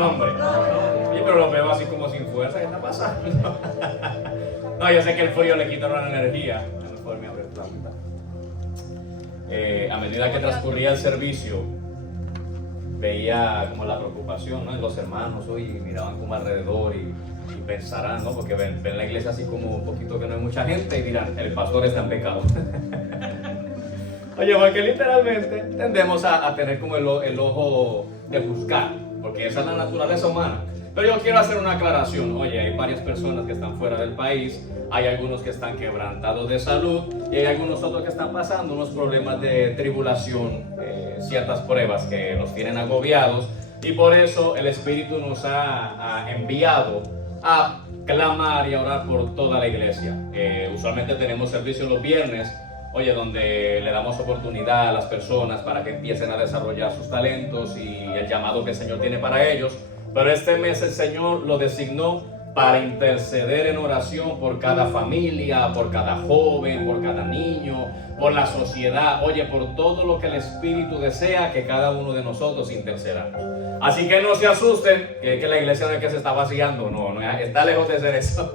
nombre. Sí, pero lo veo así como sin fuerza. ¿Qué está pasando? No, yo sé que el frío le quita la energía. A medida que transcurría el servicio, veía como la preocupación, ¿no?, en los hermanos, hoy miraban como alrededor y pensarán, ¿no?, porque ven la iglesia así como un poquito que no hay mucha gente y dirán, el pastor está en pecado. Oye, porque literalmente tendemos a tener como el ojo de juzgar, porque esa es la naturaleza humana. Pero yo quiero hacer una aclaración. Oye, hay varias personas que están fuera del país, hay algunos que están quebrantados de salud y hay algunos otros que están pasando unos problemas de tribulación, ciertas pruebas que nos tienen agobiados, y por eso el Espíritu nos ha enviado a clamar y a orar por toda la iglesia. Usualmente tenemos servicio los viernes, oye, donde le damos oportunidad a las personas para que empiecen a desarrollar sus talentos y el llamado que el Señor tiene para ellos. Pero este mes el Señor lo designó para interceder en oración por cada familia, por cada joven, por cada niño, por la sociedad, oye, por todo lo que el Espíritu desea que cada uno de nosotros intercedamos. Así que no se asusten, que la iglesia de que se está vaciando, no, está lejos de ser eso.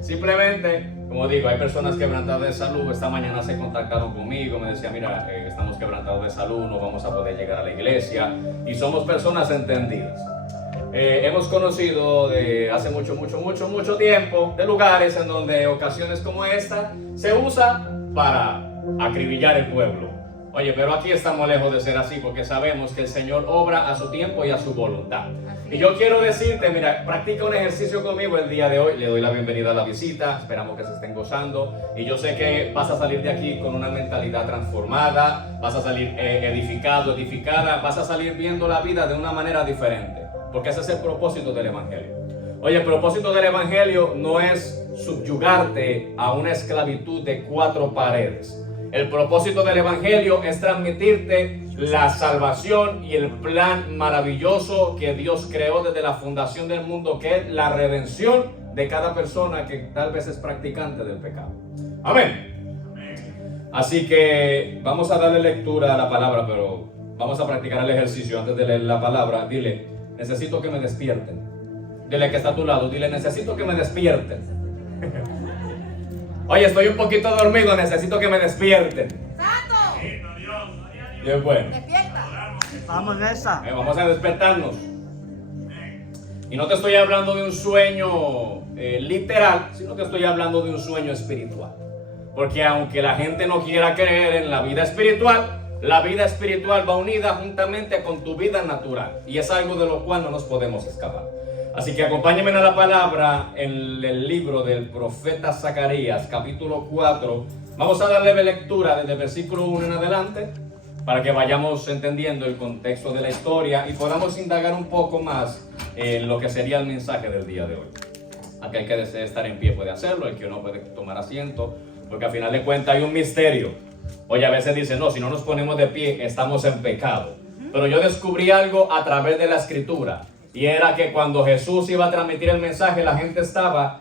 Simplemente, como digo, hay personas quebrantadas de salud. Esta mañana se contactaron conmigo, me decía, mira, estamos quebrantados de salud, no vamos a poder llegar a la iglesia, y somos personas entendidas. Hemos conocido de hace mucho tiempo de lugares en donde ocasiones como esta se usa para acribillar el pueblo. Oye, pero aquí estamos lejos de ser así, porque sabemos que el Señor obra a su tiempo y a su voluntad. Y yo quiero decirte, mira, practica un ejercicio conmigo el día de hoy. Le doy la bienvenida a la visita, esperamos que se estén gozando. Y yo sé que vas a salir de aquí con una mentalidad transformada, vas a salir edificado, edificada, vas a salir viendo la vida de una manera diferente. Porque ese es el propósito del Evangelio. Oye, el propósito del Evangelio no es subyugarte a una esclavitud de 4 paredes. El propósito del Evangelio es transmitirte la salvación y el plan maravilloso que Dios creó desde la fundación del mundo, que es la redención de cada persona que tal vez es practicante del pecado. Amén. Así que vamos a darle lectura a la palabra, pero vamos a practicar el ejercicio antes de leer la palabra. Dile, necesito que me despierten. Dile que está a tu lado, dile, necesito que me despierten. Oye, estoy un poquito dormido, necesito que me despierten. ¡Santo! Bien, bueno. Despierta. Vamos, Nessa. Vamos a despertarnos. Y no te estoy hablando de un sueño literal, sino que estoy hablando de un sueño espiritual. Porque aunque la gente no quiera creer en la vida espiritual va unida juntamente con tu vida natural. Y es algo de lo cual no nos podemos escapar. Así que acompáñenme a la palabra en el libro del profeta Zacarías, capítulo 4. Vamos a darle lectura desde el versículo 1 en adelante, para que vayamos entendiendo el contexto de la historia y podamos indagar un poco más en lo que sería el mensaje del día de hoy. Aquel que desee estar en pie puede hacerlo, el que no puede tomar asiento, porque al final de cuentas hay un misterio. Oye, a veces dicen, no, si no nos ponemos de pie, estamos en pecado. Pero yo descubrí algo a través de la Escritura. Y era que cuando Jesús iba a transmitir el mensaje, la gente estaba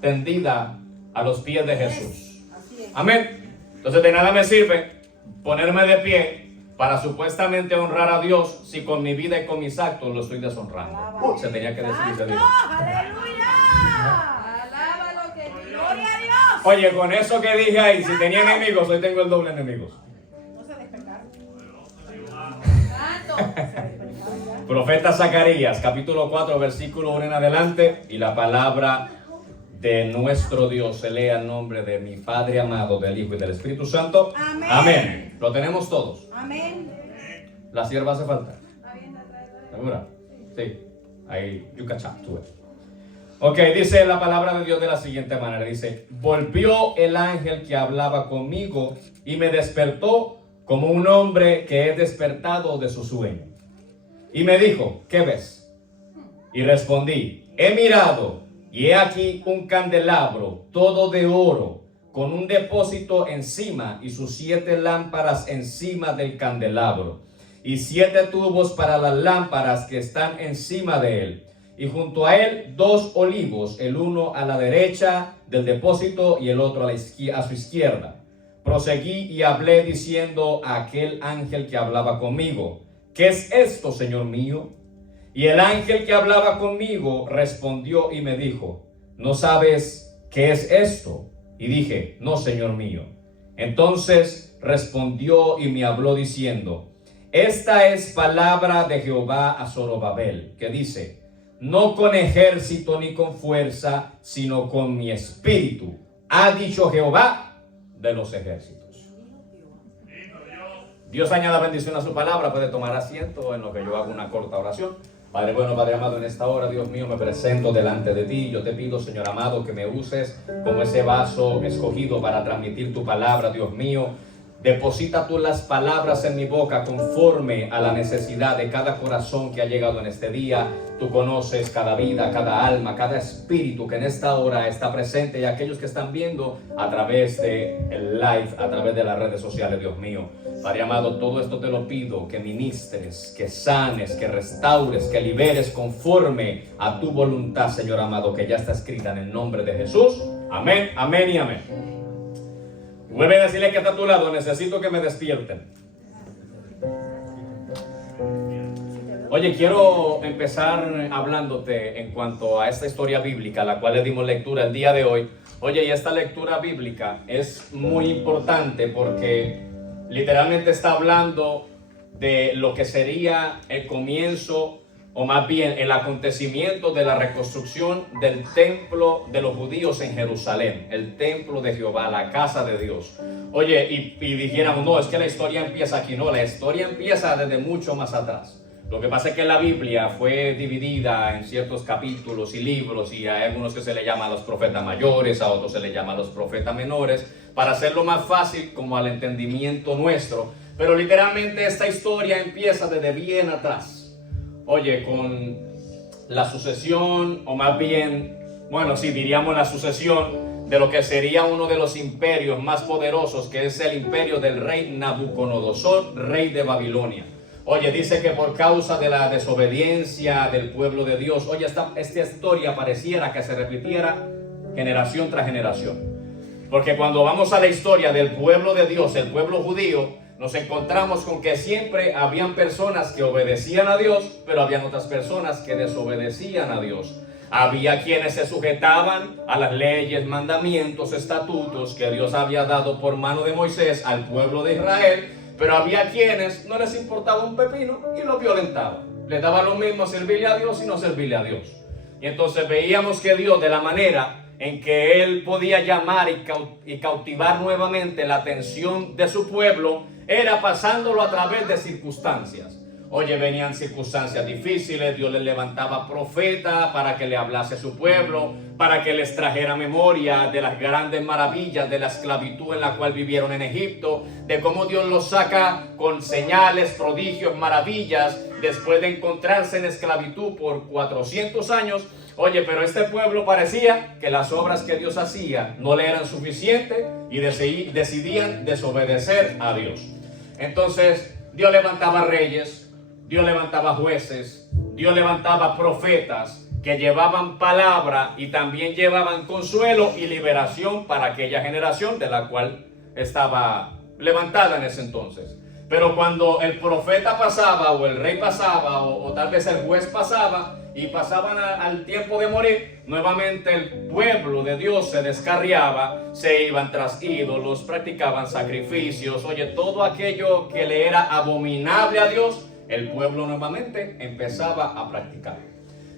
tendida a los pies de Jesús. Amén. Entonces de nada me sirve ponerme de pie para supuestamente honrar a Dios si con mi vida y con mis actos lo estoy deshonrando. Se tenía que decir de Dios. ¡Aleluya! Alábalo, que gloria a Dios. Oye, con eso que dije ahí, si tenía enemigos, hoy tengo el doble enemigos. No se despertaron. Santo. Profeta Zacarías, capítulo 4, versículo 1 en adelante. Y la palabra de nuestro Dios se lea en nombre de mi Padre amado, del Hijo y del Espíritu Santo. Amén. Amén. Lo tenemos todos. Amén. La sierva hace falta. ¿Está bien atrás? ¿Segura? Sí. Ahí, you catch up to it. Ok, dice la palabra de Dios de la siguiente manera. Dice, volvió el ángel que hablaba conmigo y me despertó como un hombre que es despertado de su sueño. Y me dijo, ¿qué ves? Y respondí, he mirado, y he aquí un candelabro, todo de oro, con un depósito encima, y sus 7 lámparas encima del candelabro, y 7 tubos para las lámparas que están encima de él. Y junto a él 2 olivos, el uno a la derecha del depósito y el otro a su izquierda. Proseguí y hablé diciendo a aquel ángel que hablaba conmigo, ¿qué es esto, Señor mío? Y el ángel que hablaba conmigo respondió y me dijo: ¿no sabes qué es esto? Y dije: no, Señor mío. Entonces respondió y me habló diciendo: esta es palabra de Jehová a Zorobabel, que dice: no con ejército ni con fuerza, sino con mi espíritu, ha dicho Jehová de los ejércitos. Dios añada bendición a su palabra. Puede tomar asiento en lo que yo hago una corta oración. Padre bueno, Padre amado, en esta hora, Dios mío, me presento delante de ti. Yo te pido, Señor amado, que me uses como ese vaso escogido para transmitir tu palabra, Dios mío. Deposita tú las palabras en mi boca conforme a la necesidad de cada corazón que ha llegado en este día. Tú conoces cada vida, cada alma, cada espíritu que en esta hora está presente, y aquellos que están viendo a través del live, a través de las redes sociales, Dios mío. Padre amado, todo esto te lo pido, que ministres, que sanes, que restaures, que liberes conforme a tu voluntad, Señor amado, que ya está escrita en el nombre de Jesús. Amén, amén y amén. Vuelve a decirle que está a tu lado: necesito que me despierten. Oye, quiero empezar hablándote en cuanto a esta historia bíblica, a la cual le dimos lectura el día de hoy. Oye, y esta lectura bíblica es muy importante porque literalmente está hablando de lo que sería el comienzo, o más bien el acontecimiento de la reconstrucción del templo de los judíos en Jerusalén, el templo de Jehová, la casa de Dios. Oye, y dijéramos: no, es que la historia empieza aquí. No, la historia empieza desde mucho más atrás. Lo que pasa es que la Biblia fue dividida en ciertos capítulos y libros, y hay algunos que se le llaman los profetas mayores, a otros se le llaman los profetas menores, para hacerlo más fácil como al entendimiento nuestro. Pero literalmente esta historia empieza desde bien atrás. Oye, con la sucesión, o más bien, bueno, sí, diríamos la sucesión de lo que sería uno de los imperios más poderosos, que es el imperio del rey Nabucodonosor, rey de Babilonia. Oye, dice que por causa de la desobediencia del pueblo de Dios, oye, esta historia pareciera que se repitiera generación tras generación. Porque cuando vamos a la historia del pueblo de Dios, el pueblo judío, nos encontramos con que siempre habían personas que obedecían a Dios, pero habían otras personas que desobedecían a Dios. Había quienes se sujetaban a las leyes, mandamientos, estatutos que Dios había dado por mano de Moisés al pueblo de Israel, pero había quienes no les importaba un pepino y lo violentaban. Les daba lo mismo servirle a Dios y no servirle a Dios. Y entonces veíamos que Dios, de la manera en que Él podía llamar y cautivar nuevamente la atención de su pueblo, era pasándolo a través de circunstancias. Oye, venían circunstancias difíciles, Dios les levantaba profeta para que le hablase a su pueblo, para que les trajera memoria de las grandes maravillas de la esclavitud en la cual vivieron en Egipto, de cómo Dios los saca con señales, prodigios, maravillas, después de encontrarse en esclavitud por 400 años. Oye, pero este pueblo parecía que las obras que Dios hacía no le eran suficientes y decidían desobedecer a Dios. Entonces Dios levantaba reyes, Dios levantaba jueces, Dios levantaba profetas que llevaban palabra y también llevaban consuelo y liberación para aquella generación de la cual estaba levantada en ese entonces. Pero cuando el profeta pasaba, o el rey pasaba, o tal vez el juez pasaba, y pasaban al tiempo de morir, nuevamente el pueblo de Dios se descarriaba, se iban tras ídolos, practicaban sacrificios. Oye, todo aquello que le era abominable a Dios, el pueblo nuevamente empezaba a practicar.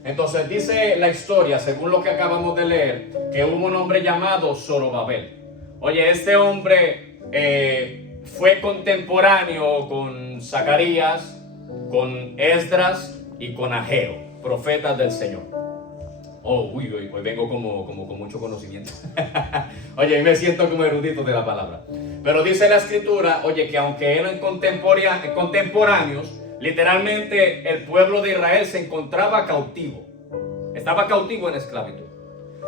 Entonces dice la historia, según lo que acabamos de leer, que hubo un hombre llamado Zorobabel. Oye, este hombre fue contemporáneo con Zacarías, con Esdras y con Ageo, profetas del Señor. Hoy vengo como con mucho conocimiento. Oye, me siento como erudito de la palabra. Pero dice la escritura, oye, que aunque eran contemporáneos, literalmente el pueblo de Israel se encontraba cautivo. Estaba cautivo en esclavitud.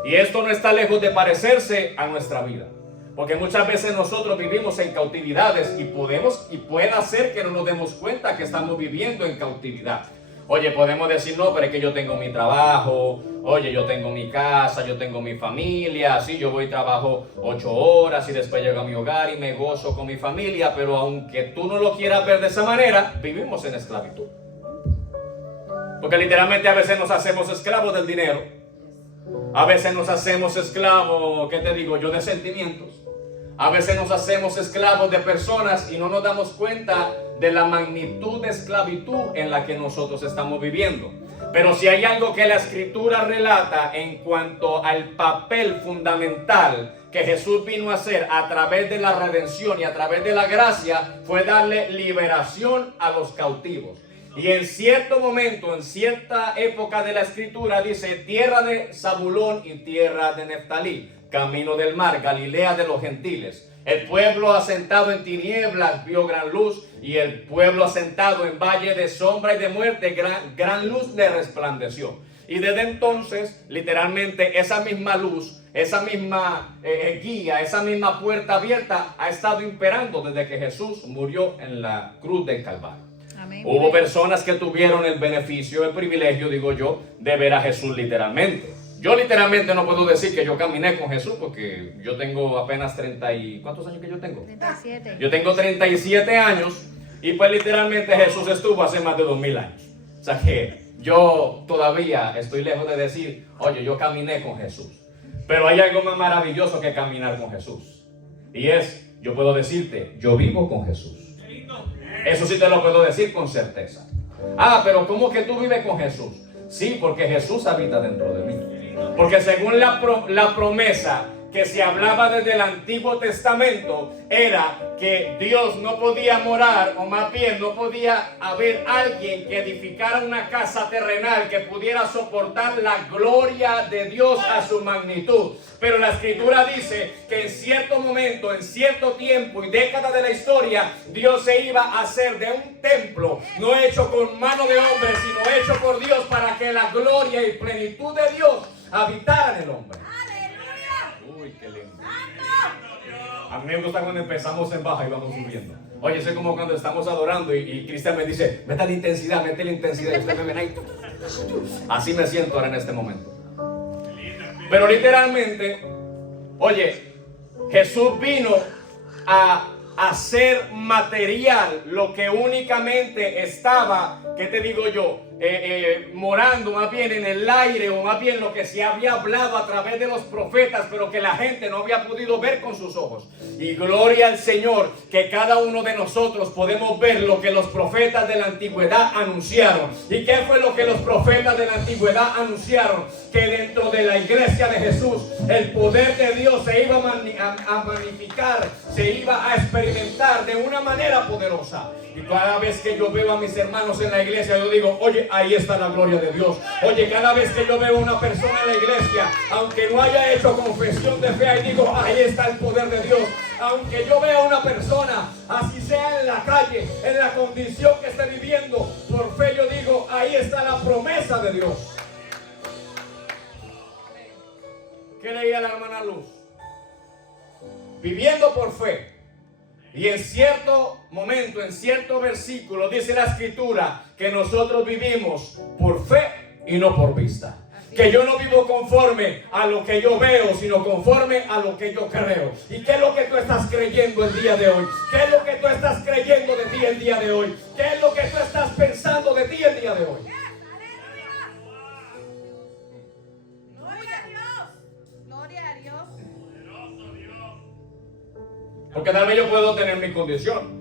Y esto no está lejos de parecerse a nuestra vida. Porque muchas veces nosotros vivimos en cautividades y puede hacer que no nos demos cuenta que estamos viviendo en cautividad. Oye, podemos decir: no, pero es que yo tengo mi trabajo, oye, yo tengo mi casa, yo tengo mi familia, sí, yo voy y trabajo 8 horas y después llego a mi hogar y me gozo con mi familia, pero aunque tú no lo quieras ver de esa manera, vivimos en esclavitud. Porque literalmente a veces nos hacemos esclavos del dinero. A veces nos hacemos esclavos, ¿qué te digo yo?, de sentimientos. A veces nos hacemos esclavos de personas y no nos damos cuenta de la magnitud de esclavitud en la que nosotros estamos viviendo. Pero si hay algo que la Escritura relata en cuanto al papel fundamental que Jesús vino a hacer a través de la redención y a través de la gracia, fue darle liberación a los cautivos. Y en cierto momento, en cierta época de la Escritura, dice: tierra de Zabulón y tierra de Neftalí, camino del mar, Galilea de los gentiles. El pueblo asentado en tinieblas vio gran luz, y el pueblo asentado en valle de sombra y de muerte, gran luz le resplandeció. Y desde entonces, literalmente, esa misma luz, esa misma guía, esa misma puerta abierta ha estado imperando desde que Jesús murió en la cruz del Calvario. Amén. Hubo personas que tuvieron el beneficio, el privilegio, digo yo, de ver a Jesús literalmente. Yo literalmente no puedo decir que yo caminé con Jesús, porque yo tengo apenas 30 y... ¿Cuántos años que yo tengo? 37. Yo tengo 37 años y pues literalmente Jesús estuvo hace más de 2000 años. O sea que yo todavía estoy lejos de decir, oye, yo caminé con Jesús. Pero hay algo más maravilloso que caminar con Jesús. Y es, yo puedo decirte, yo vivo con Jesús. Eso sí te lo puedo decir con certeza. Ah, pero ¿cómo que tú vives con Jesús? Sí, porque Jesús habita dentro de mí. Porque según la promesa que se hablaba desde el Antiguo Testamento, era que Dios no podía morar, o más bien no podía haber alguien que edificara una casa terrenal que pudiera soportar la gloria de Dios a su magnitud. Pero la Escritura dice que en cierto momento, en cierto tiempo y década de la historia, Dios se iba a hacer de un templo, no hecho con mano de hombre, sino hecho por Dios, para que la gloria y plenitud de Dios habitara en el hombre. Uy, qué lindo. A mí me gusta cuando empezamos en baja y vamos subiendo. Oye, es como cuando estamos adorando y Cristian me dice, mete la intensidad, y usted me ven ahí. Así me siento ahora en este momento. Pero literalmente, oye, Jesús vino a hacer material lo que únicamente estaba, ¿qué te digo yo? Morando más bien en el aire, o más bien lo que se había hablado a través de los profetas, pero que la gente no había podido ver con sus ojos. Y gloria al Señor, que cada uno de nosotros podemos ver lo que los profetas de la antigüedad anunciaron. ¿Y qué fue lo que los profetas de la antigüedad anunciaron? Que dentro de la iglesia de Jesús el poder de Dios se iba a magnificar, se iba a experimentar de una manera poderosa. Y cada vez que yo veo a mis hermanos en la iglesia, yo digo, oye, ahí está la gloria de Dios. Oye, cada vez que yo veo a una persona en la iglesia, aunque no haya hecho confesión de fe, ahí digo, ahí está el poder de Dios. Aunque yo vea a una persona, así sea en la calle, en la condición que esté viviendo, por fe yo digo, ahí está la promesa de Dios. ¿Qué leía la hermana Luz? Viviendo por fe. Y en cierto momento, en cierto versículo, dice la Escritura que nosotros vivimos por fe y no por vista. Que yo no vivo conforme a lo que yo veo, sino conforme a lo que yo creo. ¿Y qué es lo que tú estás creyendo el día de hoy? ¿Qué es lo que tú estás creyendo de ti el día de hoy? ¿Qué es lo que tú estás pensando de ti el día de hoy? Porque tal vez yo puedo tener mi condición.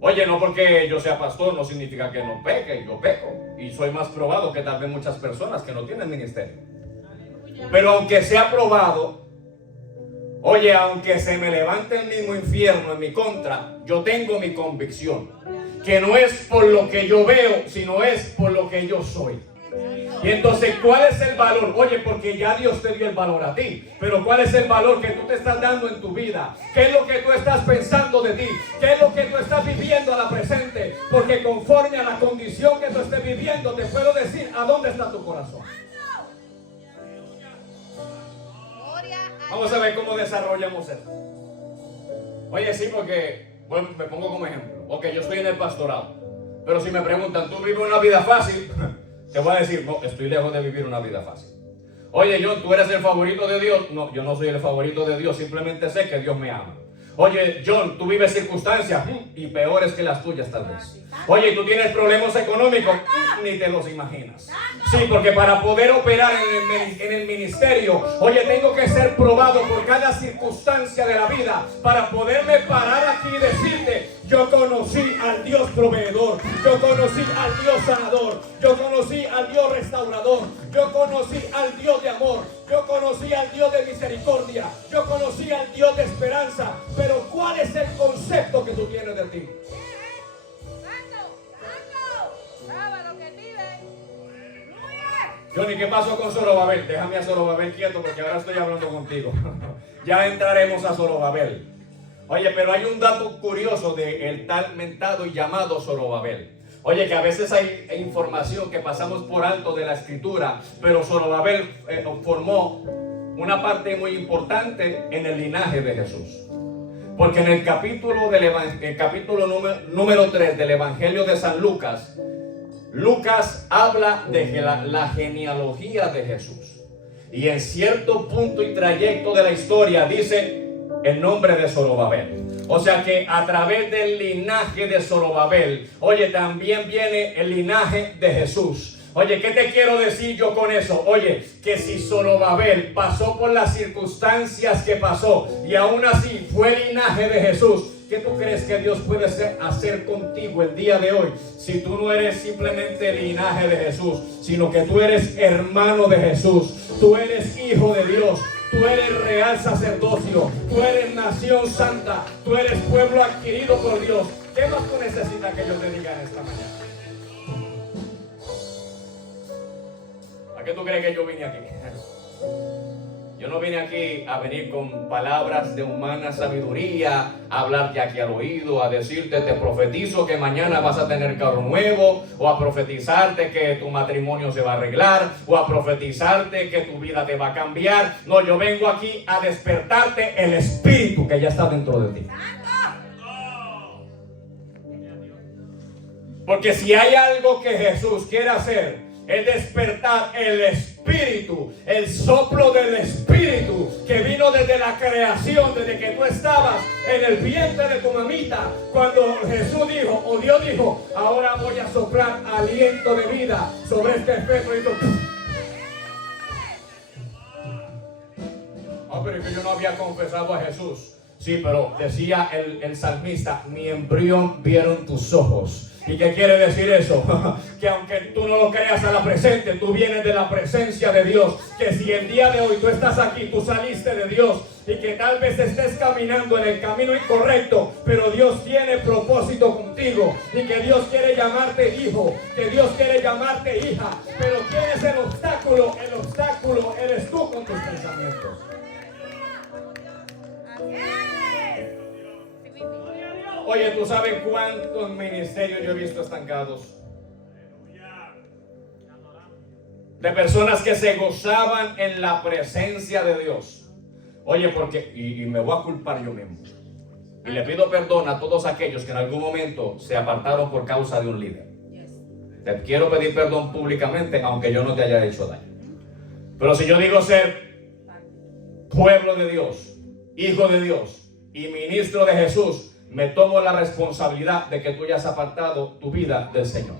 Oye, no porque yo sea pastor no significa que no peque. Yo peco y soy más probado que tal vez muchas personas que no tienen ministerio. Pero aunque sea probado, oye, aunque se me levante el mismo infierno en mi contra, yo tengo mi convicción, que no es por lo que yo veo, sino es por lo que yo soy. Y entonces, ¿cuál es el valor? Oye, porque ya Dios te dio el valor a ti. Pero ¿cuál es el valor que tú te estás dando en tu vida? ¿Qué es lo que tú estás pensando de ti? ¿Qué es lo que tú estás viviendo a la presente? Porque conforme a la condición que tú estés viviendo, te puedo decir a dónde está tu corazón. Vamos a ver cómo desarrollamos esto. Oye, sí, porque bueno, me pongo como ejemplo. Ok, yo estoy en el pastorado. Pero si me preguntan, ¿tú vives una vida fácil? Te voy a decir, no, estoy lejos de vivir una vida fácil. Oye, ¿tú eres el favorito de Dios? No, yo no soy el favorito de Dios, simplemente sé que Dios me ama. Oye, John, tú vives circunstancias y peores que las tuyas tal vez. Oye, tú tienes problemas económicos, ni te los imaginas. Sí, porque para poder operar en el ministerio, oye, tengo que ser probado por cada circunstancia de la vida para poderme parar aquí y decirte: yo conocí al Dios proveedor, yo conocí al Dios sanador, yo conocí al Dios restaurador, yo conocí al Dios de amor, yo conocí al Dios de misericordia, yo conocí al Dios de esperanza. Pero ¿cuál es el concepto que tú tienes de ti? Johnny, ¿qué pasó con Zorobabel? Déjame a Zorobabel quieto porque ahora estoy hablando contigo. Ya entraremos a Zorobabel. Oye, pero hay un dato curioso del tal mentado y llamado Zorobabel. Oye, que a veces hay información que pasamos por alto de la escritura, pero Zorobabel formó una parte muy importante en el linaje de Jesús. Porque en el capítulo número 3 del Evangelio de San Lucas, Lucas habla de la genealogía de Jesús. Y en cierto punto y trayecto de la historia dice el nombre de Zorobabel. O sea que a través del linaje de Zorobabel, oye, también viene el linaje de Jesús. Oye, ¿qué te quiero decir yo con eso? Oye, que si Zorobabel pasó por las circunstancias que pasó y aún así fue el linaje de Jesús, ¿qué tú crees que Dios puede hacer contigo el día de hoy? Si tú no eres simplemente el linaje de Jesús, sino que tú eres hermano de Jesús, tú eres hijo de Dios, tú eres real sacerdocio, tú eres nación santa, tú eres pueblo adquirido por Dios. ¿Qué más tú necesitas que yo te diga en esta mañana? ¿A qué tú crees que yo vine aquí? Yo no vine aquí a venir con palabras de humana sabiduría, a hablarte aquí al oído, a decirte: te profetizo que mañana vas a tener carro nuevo, o a profetizarte que tu matrimonio se va a arreglar, o a profetizarte que tu vida te va a cambiar. No, yo vengo aquí a despertarte el espíritu que ya está dentro de ti. Porque si hay algo que Jesús quiere hacer, es despertar el espíritu, el soplo del espíritu que vino desde la creación, desde que tú estabas en el vientre de tu mamita, cuando Jesús dijo, o Dios dijo: ahora voy a soplar aliento de vida sobre este feto. Pero es que yo no había confesado a Jesús. Sí, pero decía el salmista: mi embrión vieron tus ojos. ¿Y qué quiere decir eso? Que aunque tú no lo creas a la presente, tú vienes de la presencia de Dios. Que si el día de hoy tú estás aquí, tú saliste de Dios, y que tal vez estés caminando en el camino incorrecto, pero Dios tiene propósito contigo, y que Dios quiere llamarte hijo, que Dios quiere llamarte hija. Pero ¿quién es el obstáculo? El obstáculo eres tú con tus pensamientos. Oye, ¿tú sabes cuántos ministerios yo he visto estancados? De personas que se gozaban en la presencia de Dios. Oye, porque, y me voy a culpar yo mismo. Y le pido perdón a todos aquellos que en algún momento se apartaron por causa de un líder. Te quiero pedir perdón públicamente, aunque yo no te haya hecho daño. Pero si yo digo ser pueblo de Dios, hijo de Dios y ministro de Jesús, me tomo la responsabilidad de que tú hayas apartado tu vida del Señor.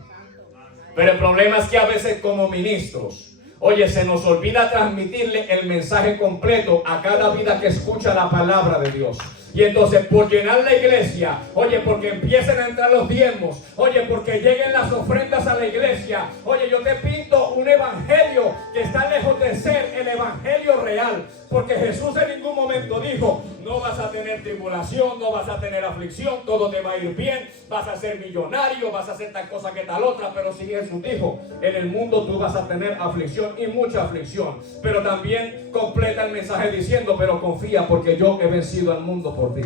Pero el problema es que a veces como ministros, oye, se nos olvida transmitirle el mensaje completo a cada vida que escucha la palabra de Dios. Y entonces por llenar la iglesia, oye, porque empiecen a entrar los diezmos, oye, porque lleguen las ofrendas a la iglesia, oye, yo te pinto un evangelio que está lejos de ser el evangelio real. Porque Jesús en ningún momento dijo: no vas a tener tribulación, no vas a tener aflicción, todo te va a ir bien, vas a ser millonario, vas a hacer tal cosa que tal otra. Pero si Jesús dijo: en el mundo tú vas a tener aflicción, y mucha aflicción. Pero también completa el mensaje diciendo: pero confía, porque yo he vencido al mundo por ti.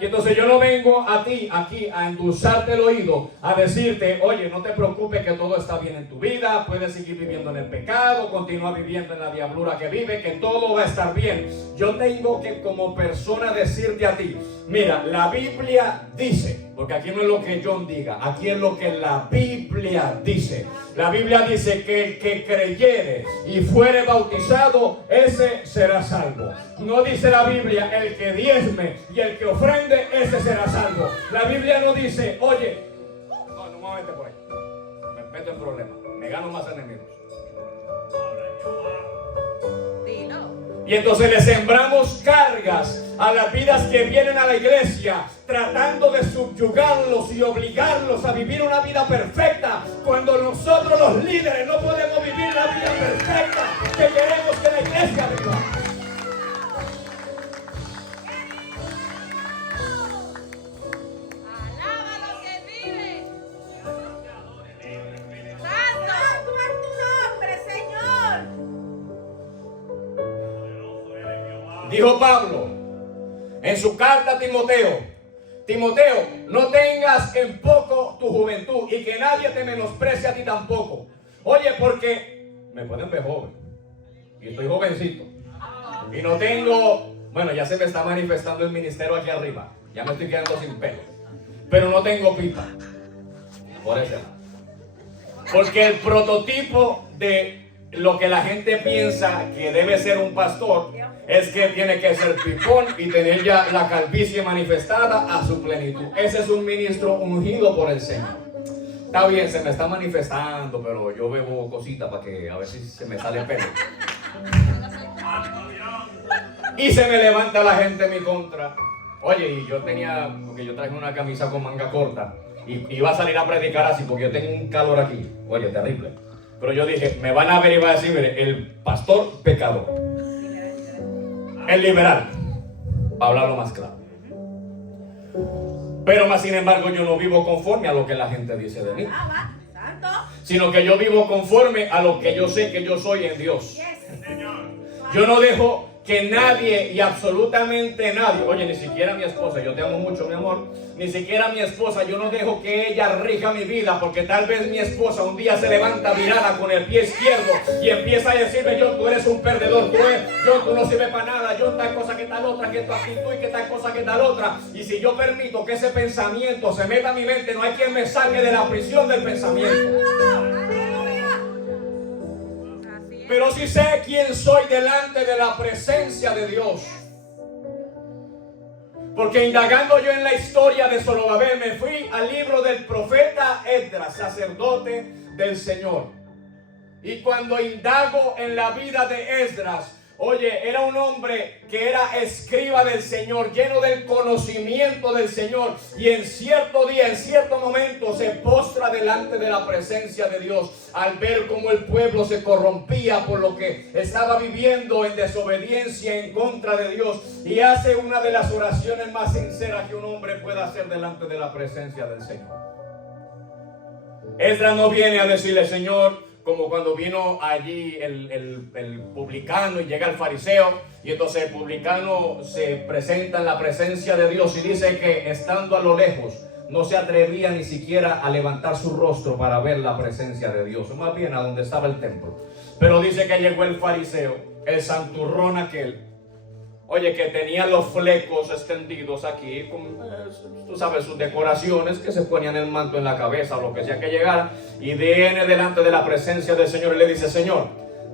Y entonces yo no vengo a ti aquí a endulzarte el oído, a decirte: oye, no te preocupes, que todo está bien en tu vida, puedes seguir viviendo en el pecado, continúa viviendo en la diablura que vive, que todo va a estar bien. Yo tengo que como persona decirte a ti: mira, la Biblia dice Porque aquí no es lo que John diga, aquí es lo que la Biblia dice. La Biblia dice que el que creyere y fuere bautizado, ese será salvo. No dice la Biblia el que diezme y el que ofrende, ese será salvo. La Biblia no dice, oye, no me meto por ahí, me meto en problemas, me gano más enemigos. Y entonces le sembramos cargas a las vidas que vienen a la iglesia, tratando de subyugarlos y obligarlos a vivir una vida perfecta, cuando nosotros los líderes no podemos vivir la vida perfecta que queremos que la iglesia viva. Alaba lo que vive. Santo es tu nombre, Señor. Dijo Pablo en su carta a Timoteo: Timoteo, no tengas en poco tu juventud y que nadie te menosprecie a ti tampoco. Oye, porque me pueden ver joven y estoy jovencito y no tengo, bueno, ya se me está manifestando el ministerio aquí arriba, ya me estoy quedando sin pelo, pero no tengo pipa por ese lado, porque el prototipo de lo que la gente piensa que debe ser un pastor es que tiene que ser pipón y tener ya la calvicie manifestada a su plenitud. Ese es un ministro ungido por el Señor. Está bien, se me está manifestando, pero yo bebo cositas para que a ver si se me sale pelo. Y se me levanta la gente en mi contra. Oye, y yo tenía, porque yo traje una camisa con manga corta y iba a salir a predicar así porque yo tengo un calor aquí. Oye, terrible. Pero yo dije, me van a ver y va a decir, mire, el pastor pecador, el liberal, para hablarlo más claro. Pero más sin embargo yo no vivo conforme a lo que la gente dice de mí, sino que yo vivo conforme a lo que yo sé que yo soy en Dios. Yo no dejo que nadie y absolutamente nadie, oye, ni siquiera mi esposa, yo te amo mucho, mi amor, ni siquiera mi esposa, yo no dejo que ella rija mi vida, porque tal vez mi esposa un día se levanta virada con el pie izquierdo y empieza a decirme, yo, tú eres un perdedor, tú no sirves para nada, yo tal cosa que tal otra, que tu actitud y que tal cosa que tal otra. Y si yo permito que ese pensamiento se meta a mi mente, no hay quien me saque de la prisión del pensamiento. Pero sí sé quién soy delante de la presencia de Dios. Porque indagando yo en la historia de Zorobabel, me fui al libro del profeta Esdras, sacerdote del Señor. Y cuando indago en la vida de Esdras, oye, era un hombre que era escriba del Señor, lleno del conocimiento del Señor, y en cierto día, en cierto momento, se postra delante de la presencia de Dios al ver cómo el pueblo se corrompía por lo que estaba viviendo en desobediencia en contra de Dios, y hace una de las oraciones más sinceras que un hombre puede hacer delante de la presencia del Señor. Esdras no viene a decirle, Señor, como cuando vino allí el publicano y llega el fariseo, y entonces el publicano se presenta en la presencia de Dios y dice que estando a lo lejos no se atrevía ni siquiera a levantar su rostro para ver la presencia de Dios, o más bien a donde estaba el templo. Pero dice que llegó el fariseo, el santurrón aquel, oye, que tenía los flecos extendidos aquí, con, tú sabes, sus decoraciones, que se ponían el manto en la cabeza o lo que sea que llegara, y viene delante de la presencia del Señor y le dice, Señor,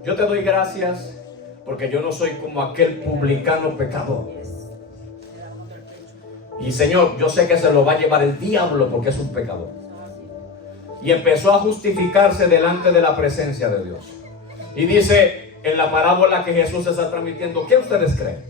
yo te doy gracias porque yo no soy como aquel publicano pecador. Y Señor, yo sé que se lo va a llevar el diablo porque es un pecador. Y empezó a justificarse delante de la presencia de Dios. Y dice en la parábola que Jesús está transmitiendo, ¿qué ustedes creen?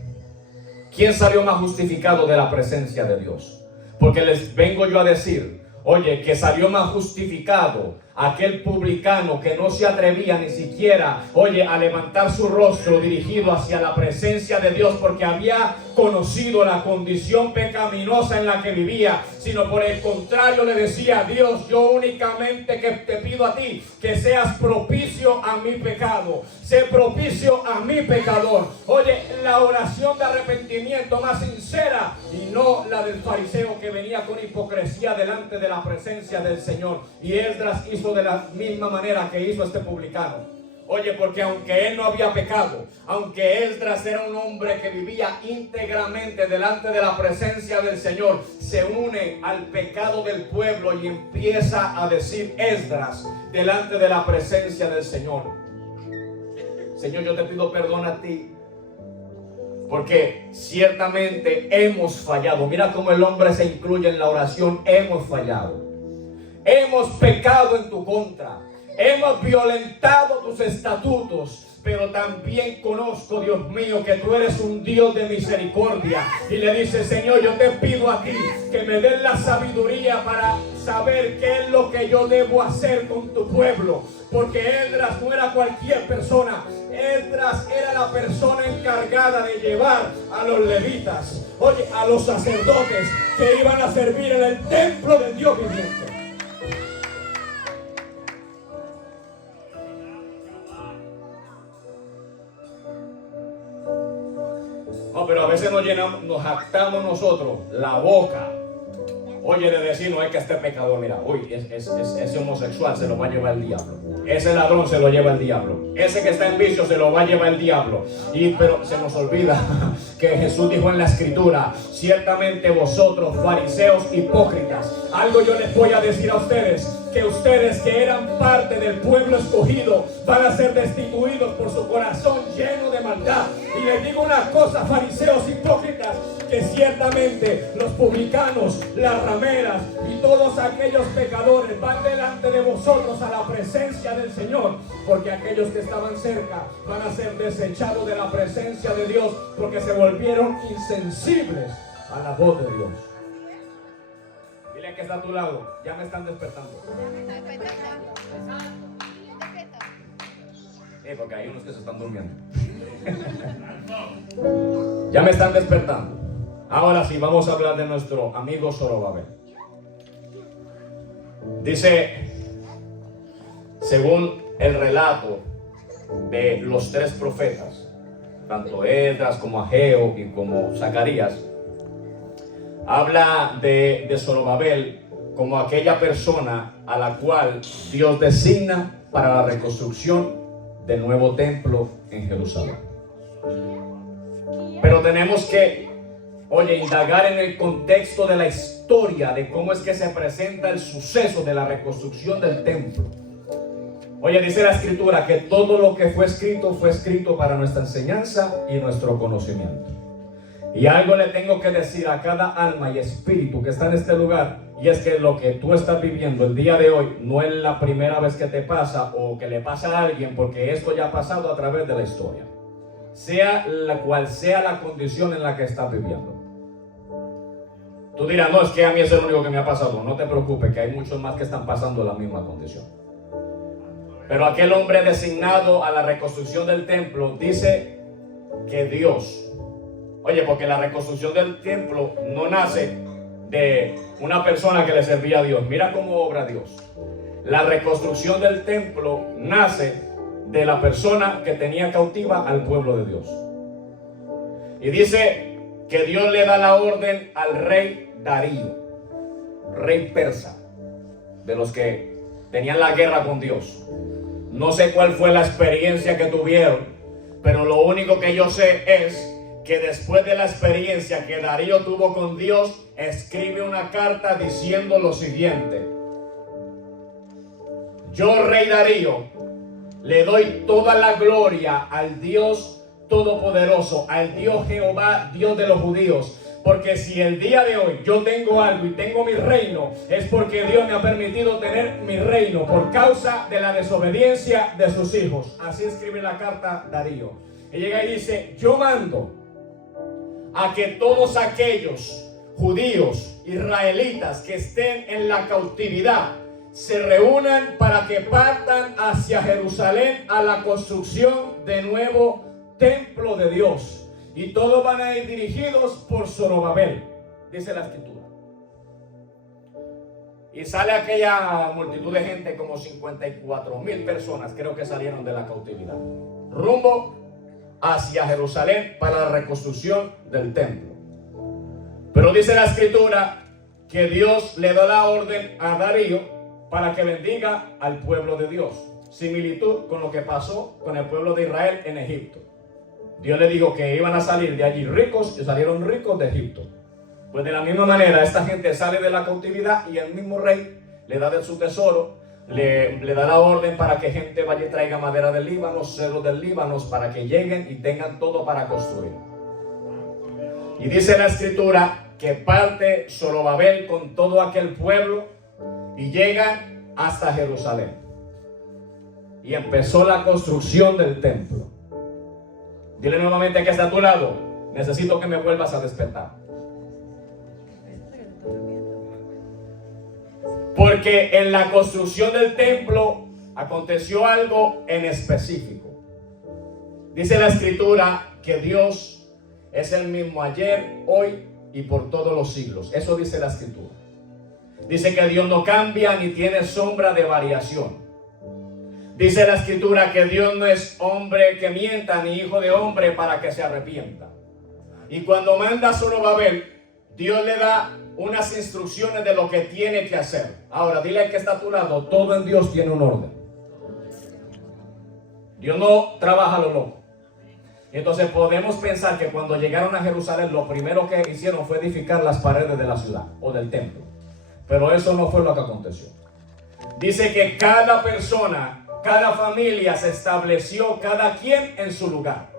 ¿Quién salió más justificado de la presencia de Dios? Porque les vengo yo a decir, oye, que salió más justificado aquel publicano que no se atrevía ni siquiera, oye, a levantar su rostro dirigido hacia la presencia de Dios, porque había conocido la condición pecaminosa en la que vivía, sino por el contrario le decía, Dios, yo únicamente que te pido a ti que seas propicio a mi pecado, sé propicio a mi pecador. Oye, la oración de arrepentimiento más sincera y no la del fariseo que venía con hipocresía delante de la presencia del Señor. Y Esdras hizo de la misma manera que hizo este publicano. Oye, porque aunque él no había pecado, aunque Esdras era un hombre que vivía íntegramente delante de la presencia del Señor, se une al pecado del pueblo y empieza a decir Esdras delante de la presencia del Señor: Señor, yo te pido perdón a ti, porque ciertamente hemos fallado. Mira cómo el hombre se incluye en la oración: hemos fallado, hemos pecado en tu contra, hemos violentado tus estatutos, pero también conozco, Dios mío, que tú eres un Dios de misericordia. Y le dice: Señor, yo te pido a ti que me des la sabiduría para saber qué es lo que yo debo hacer con tu pueblo. Porque Esdras no era cualquier persona. Esdras era la persona encargada de llevar a los levitas, oye, a los sacerdotes que iban a servir en el templo del Dios viviente. No, pero a veces nos jactamos nosotros la boca, oye, de decir: no, es que este pecador, mira, uy, ese homosexual se lo va a llevar el diablo, ese ladrón se lo lleva el diablo, ese que está en vicio se lo va a llevar el diablo. Pero se nos olvida que Jesús dijo en la escritura: ciertamente vosotros, fariseos hipócritas. Algo yo les voy a decir a ustedes: que ustedes que eran parte del pueblo escogido van a ser destituidos por su corazón lleno de maldad. Y les digo una cosa, fariseos hipócritas, que ciertamente los publicanos, las rameras y todos aquellos pecadores van delante de vosotros a la presencia del Señor, porque aquellos que estaban cerca van a ser desechados de la presencia de Dios, porque se volvieron insensibles a la voz de Dios. Dile que está a tu lado: ya me están despertando. Porque hay unos que se están durmiendo. Ya me están despertando. Ahora sí, vamos a hablar de nuestro amigo Zorobabel. Dice, según el relato de los tres profetas, tanto Esdras como Ageo y como Zacarías, habla de Zorobabel como aquella persona a la cual Dios designa para la reconstrucción del nuevo templo en Jerusalén. Pero tenemos que, oye, indagar en el contexto de la historia de cómo es que se presenta el suceso de la reconstrucción del templo. Oye, dice la escritura que todo lo que fue escrito para nuestra enseñanza y nuestro conocimiento. Y algo le tengo que decir a cada alma y espíritu que está en este lugar, y es que lo que tú estás viviendo el día de hoy no es la primera vez que te pasa o que le pasa a alguien, porque esto ya ha pasado a través de la historia, sea la cual sea la condición en la que estás viviendo. Tú dirás: no, es que a mí es el único que me ha pasado. No te preocupes, que hay muchos más que están pasando la misma condición. Pero aquel hombre designado a la reconstrucción del templo dice que Dios, oye, porque la reconstrucción del templo no nace de una persona que le servía a Dios. Mira cómo obra Dios. La reconstrucción del templo nace de la persona que tenía cautiva al pueblo de Dios. Y dice que Dios le da la orden al rey Darío, rey persa, de los que tenían la guerra con Dios. No sé cuál fue la experiencia que tuvieron, pero lo único que yo sé es que después de la experiencia que Darío tuvo con Dios, escribe una carta diciendo lo siguiente: yo, rey Darío, le doy toda la gloria al Dios Todopoderoso, al Dios Jehová, Dios de los judíos, porque si el día de hoy yo tengo algo y tengo mi reino, es porque Dios me ha permitido tener mi reino por causa de la desobediencia de sus hijos. Así escribe la carta Darío. Y llega y dice: yo mando a que todos aquellos judíos, israelitas que estén en la cautividad, se reúnan para que partan hacia Jerusalén a la construcción de nuevo templo de Dios. Y todos van a ir dirigidos por Zorobabel, dice la escritura. Y sale aquella multitud de gente, como 54,000 personas, creo que salieron de la cautividad, rumbo hacia Jerusalén para la reconstrucción del templo. Pero dice la escritura que Dios le da la orden a Darío para que bendiga al pueblo de Dios. similitud con lo que pasó con el pueblo de Israel en Egipto. Dios le dijo que iban a salir de allí ricos y salieron ricos de Egipto. Pues de la misma manera esta gente sale de la cautividad y el mismo rey le da de su tesoro, le da la orden para que gente vaya y traiga madera del Líbano, cedros del Líbano, para que lleguen y tengan todo para construir. Y dice la escritura que parte Zorobabel con todo aquel pueblo y llegan hasta Jerusalén. Y empezó la construcción del templo. Dile nuevamente que está a tu lado: necesito que me vuelvas a despertar. Porque en la construcción del templo aconteció algo en específico. Dice la escritura que Dios es el mismo ayer, hoy y por todos los siglos. Eso dice la escritura. Dice que Dios no cambia ni tiene sombra de variación. Dice la escritura que Dios no es hombre que mienta, ni hijo de hombre para que se arrepienta. Y cuando manda a Zorobabel, Dios le da unas instrucciones de lo que tiene que hacer. Ahora, dile al que está a tu lado: todo en Dios tiene un orden. Dios no trabaja a lo loco. Entonces podemos pensar que cuando llegaron a Jerusalén, lo primero que hicieron fue edificar las paredes de la ciudad o del templo. Pero eso no fue lo que aconteció. Dice que cada persona, cada familia se estableció, cada quien en su lugar.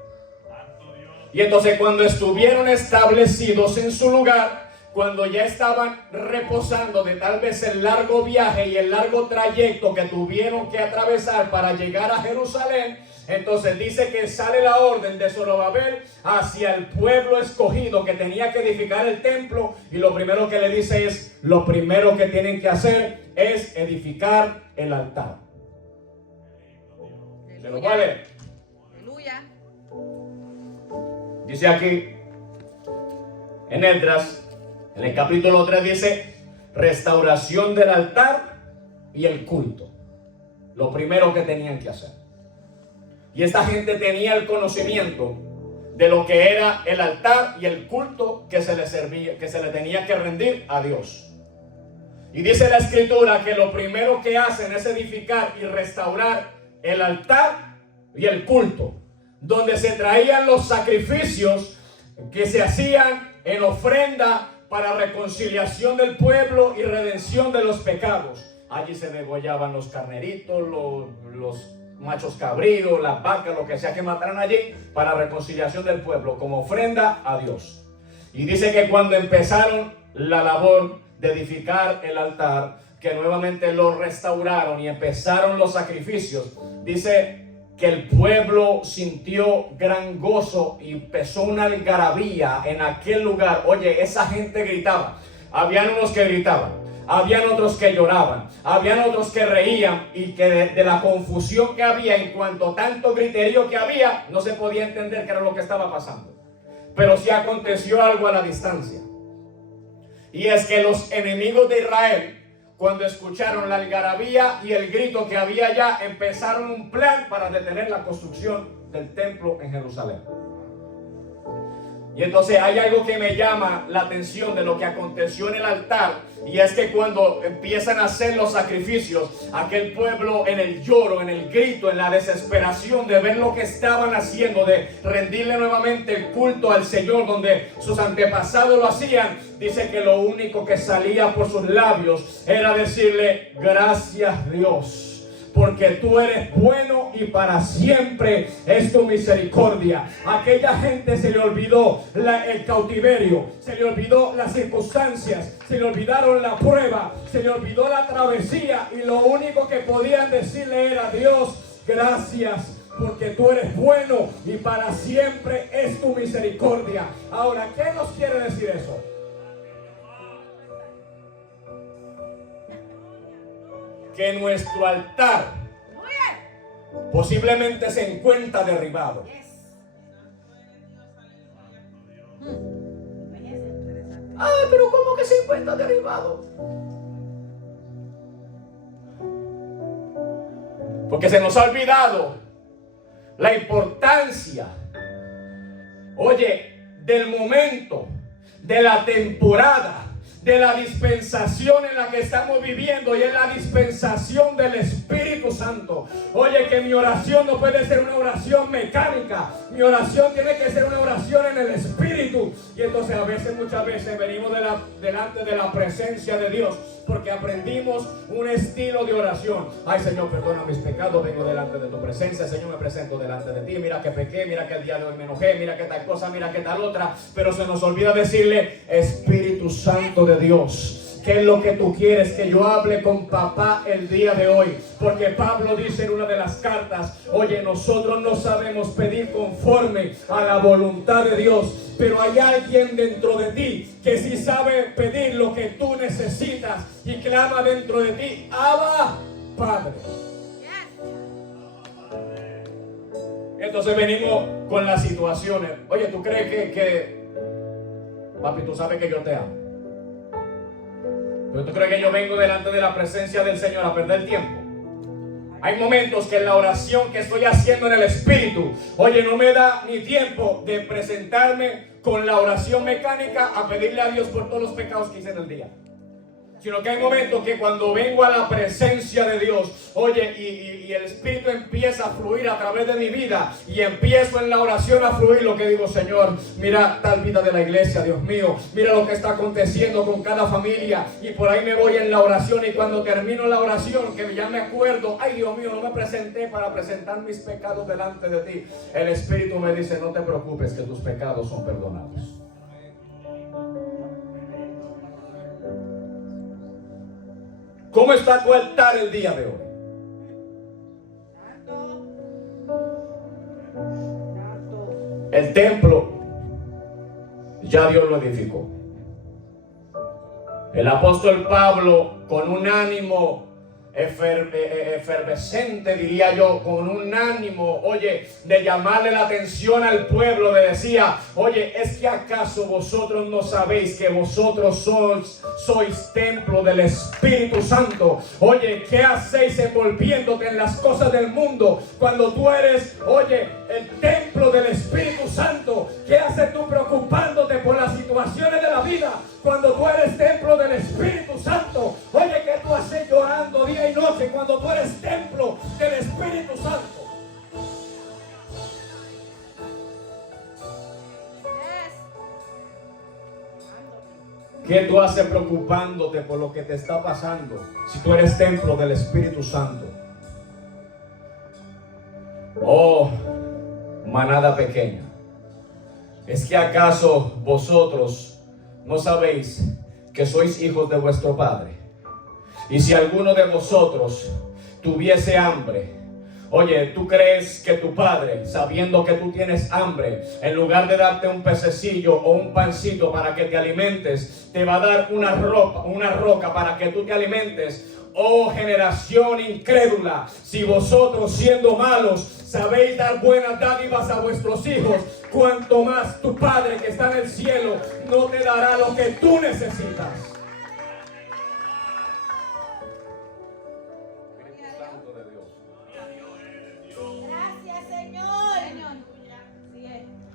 Y entonces cuando estuvieron establecidos en su lugar, cuando ya estaban reposando de tal vez el largo viaje y el largo trayecto que tuvieron que atravesar para llegar a Jerusalén, entonces dice que sale la orden de Zorobabel hacia el pueblo escogido que tenía que edificar el templo, y lo primero que le dice es: lo primero que tienen que hacer es edificar el altar. ¿Se lo puede leer? Aleluya. Dice aquí en Esdras, en el capítulo 3, dice: restauración del altar y el culto. Lo primero que tenían que hacer. Y esta gente tenía el conocimiento de lo que era el altar y el culto que se le servía, que se le tenía que rendir a Dios. Y dice la escritura que lo primero que hacen es edificar y restaurar el altar y el culto, donde se traían los sacrificios que se hacían en ofrenda para reconciliación del pueblo y redención de los pecados. Allí se degollaban los carneritos, los machos cabríos, las vacas, lo que sea que mataran allí, para reconciliación del pueblo, como ofrenda a Dios. Y dice que cuando empezaron la labor de edificar el altar, que nuevamente lo restauraron y empezaron los sacrificios, dice que el pueblo sintió gran gozo y empezó una algarabía en aquel lugar. Oye, esa gente gritaba. Habían unos que gritaban, habían otros que lloraban, habían otros que reían, y que de la confusión que había en cuanto a tanto griterío que había, no se podía entender qué era lo que estaba pasando. Pero sí aconteció algo a la distancia, y es que los enemigos de Israel, cuando escucharon la algarabía y el grito que había allá, empezaron un plan para detener la construcción del templo en Jerusalén. Y entonces hay algo que me llama la atención de lo que aconteció en el altar, y es que cuando empiezan a hacer los sacrificios, aquel pueblo, en el lloro, en el grito, en la desesperación de ver lo que estaban haciendo, de rendirle nuevamente el culto al Señor donde sus antepasados lo hacían, dice que lo único que salía por sus labios era decirle: gracias Dios, porque tú eres bueno y para siempre es tu misericordia. A aquella gente se le olvidó el cautiverio, se le olvidó las circunstancias, se le olvidaron la prueba, se le olvidó la travesía, y lo único que podían decirle era: Dios, gracias, porque tú eres bueno y para siempre es tu misericordia. Ahora, ¿qué nos quiere decir eso? Que nuestro altar posiblemente se encuentra derribado. Pero ¿cómo que se encuentra derribado? Porque se nos ha olvidado la importancia, oye, del momento, de la temporada, de la dispensación en la que estamos viviendo, y es la dispensación del Espíritu Santo. Oye, que mi oración no puede ser una oración mecánica, mi oración tiene que ser una oración en el Espíritu. Y entonces muchas veces venimos delante de la presencia de Dios porque aprendimos un estilo de oración. Ay, Señor, perdona mis pecados, vengo delante de tu presencia. Señor, me presento delante de ti. Mira que pequé, mira que el día de hoy me enojé, mira que tal cosa, mira que tal otra. Pero se nos olvida decirle: Espíritu Santo de Dios, ¿qué es lo que tú quieres que yo hable con papá el día de hoy? Porque Pablo dice en una de las cartas: oye, nosotros no sabemos pedir conforme a la voluntad de Dios, pero hay alguien dentro de ti que sí sabe pedir lo que tú necesitas y clama dentro de ti: Abba, Padre. Entonces venimos con las situaciones. Oye, ¿tú crees que papi, tú sabes que yo te amo? ¿Pero tú crees que yo vengo delante de la presencia del Señor a perder tiempo? Hay momentos que en la oración que estoy haciendo en el Espíritu, oye, no me da ni tiempo de presentarme con la oración mecánica a pedirle a Dios por todos los pecados que hice en el día. Sino que hay momentos que cuando vengo a la presencia de Dios, oye, y el Espíritu empieza a fluir a través de mi vida, y empiezo en la oración a fluir lo que digo: Señor, mira tal vida de la iglesia, Dios mío, mira lo que está aconteciendo con cada familia, y por ahí me voy en la oración, y cuando termino la oración, que ya me acuerdo: ay, Dios mío, no me presenté para presentar mis pecados delante de ti. El Espíritu me dice: no te preocupes, que tus pecados son perdonados. ¿Cómo está tu altar el día de hoy? El templo ya Dios lo edificó. El apóstol Pablo, con un ánimo efervescente, diría yo, con un ánimo, oye, de llamarle la atención al pueblo, le decía: oye, ¿es que acaso vosotros no sabéis que vosotros sois templo del Espíritu Santo? Oye, ¿qué hacéis envolviéndote en las cosas del mundo cuando tú eres, oye, el templo del Espíritu Santo? ¿Qué haces tú preocupándote por las situaciones de la vida cuando tú eres templo del Espíritu Santo? Oye, ¿qué tú haces llorando día y noche cuando tú eres templo del Espíritu Santo? ¿Qué tú haces preocupándote por lo que te está pasando si tú eres templo del Espíritu Santo? Oh, manada pequeña, ¿es que acaso vosotros no sabéis que sois hijos de vuestro Padre? Y si alguno de vosotros tuviese hambre, oye, ¿tú crees que tu padre, sabiendo que tú tienes hambre, en lugar de darte un pececillo o un pancito para que te alimentes, te va a dar una roca para que tú te alimentes? Oh, generación incrédula, si vosotros, siendo malos, sabéis dar buenas dádivas a vuestros hijos, cuanto más tu Padre que está en el cielo no te dará lo que tú necesitas.